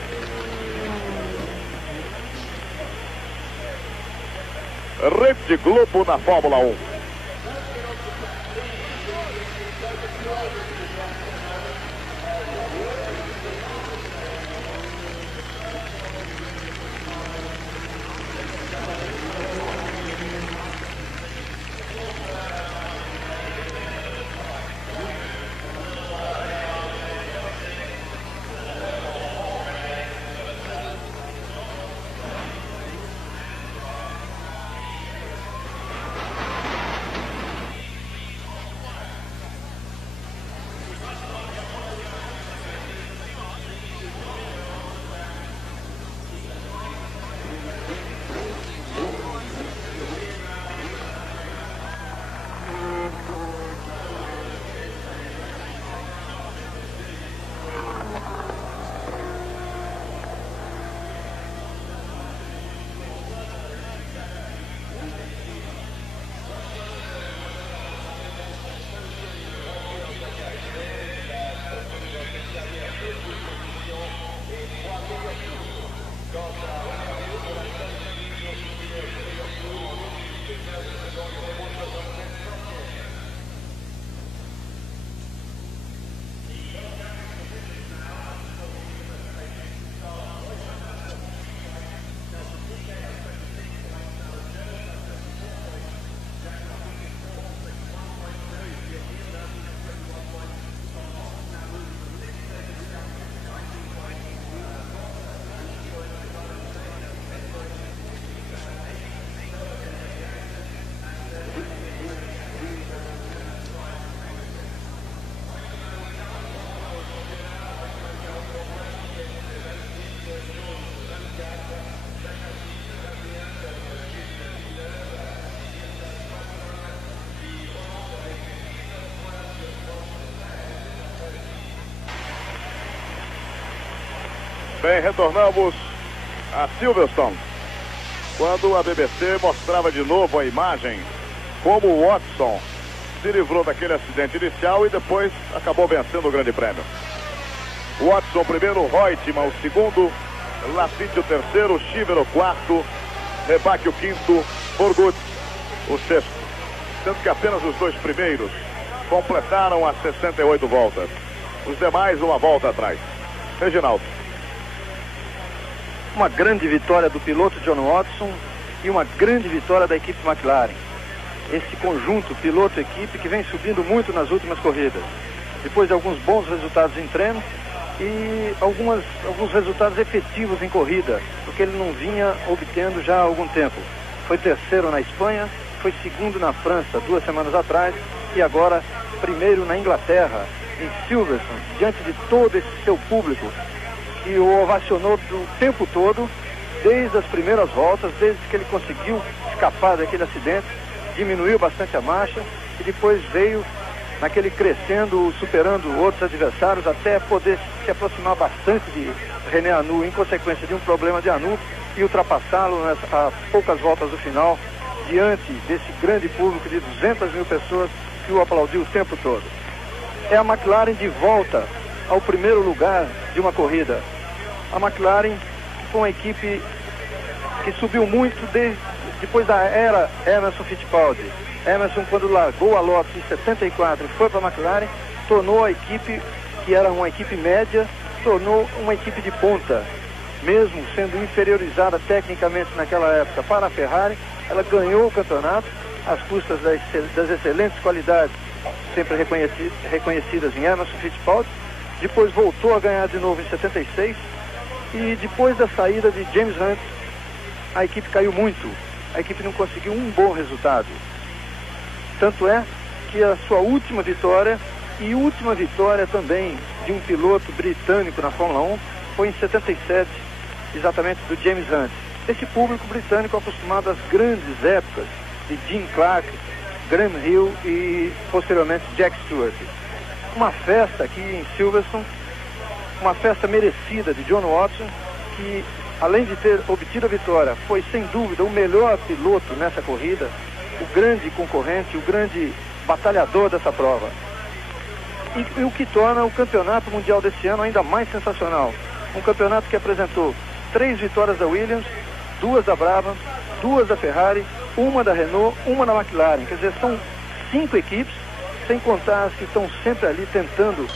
Rede Globo na Fórmula 1. Bem, retornamos a Silverstone, quando a BBC mostrava de novo a imagem como o Watson se livrou daquele acidente inicial e depois acabou vencendo o Grande Prêmio. Watson primeiro, Reutemann o segundo, Lafitte o terceiro, Shiver o quarto, Rebach o quinto, Burgut o sexto, sendo que apenas os dois primeiros completaram as 68 voltas, os demais uma volta atrás. Reginaldo. Uma grande vitória do piloto John Watson e uma grande vitória da equipe McLaren. Esse conjunto piloto-equipe que vem subindo muito nas últimas corridas. Depois de alguns bons resultados em treino e alguns resultados efetivos em corrida, porque ele não vinha obtendo já há algum tempo. Foi terceiro na Espanha, foi segundo na França 2 semanas atrás e agora primeiro na Inglaterra, em Silverstone, diante de todo esse seu público que o ovacionou o tempo todo, desde as primeiras voltas, desde que ele conseguiu escapar daquele acidente, diminuiu bastante a marcha e depois veio naquele crescendo, superando outros adversários até poder se aproximar bastante de René Arnoux em consequência de um problema de Arnoux e ultrapassá-lo a poucas voltas do final, diante desse grande público de 200 mil pessoas que o aplaudiu o tempo todo. É a McLaren de volta ao primeiro lugar de uma corrida. A McLaren foi uma equipe que subiu muito depois da era Emerson Fittipaldi. Emerson, quando largou a Lotus em 74 e foi para a McLaren, tornou a equipe, que era uma equipe média, tornou uma equipe de ponta, mesmo sendo inferiorizada tecnicamente naquela época para a Ferrari. Ela ganhou o campeonato às custas das excelentes qualidades sempre reconhecidas em Emerson Fittipaldi. Depois voltou a ganhar de novo em 76, e depois da saída de James Hunt, a equipe caiu muito. A equipe não conseguiu um bom resultado. Tanto é que a sua última vitória, e última vitória também de um piloto britânico na Fórmula 1, foi em 77, exatamente do James Hunt. Esse público britânico acostumado às grandes épocas de Jim Clark, Graham Hill e posteriormente Jack Stewart. Uma festa aqui em Silverstone, uma festa merecida de John Watson, que além de ter obtido a vitória, foi sem dúvida o melhor piloto nessa corrida, o grande concorrente, o grande batalhador dessa prova. E o que torna o campeonato mundial desse ano ainda mais sensacional. Um campeonato que apresentou 3 vitórias da Williams, 2 da Brabham, 2 da Ferrari, 1 da Renault, 1 da McLaren. Quer dizer, são 5 equipes, sem contar as que estão sempre ali tentando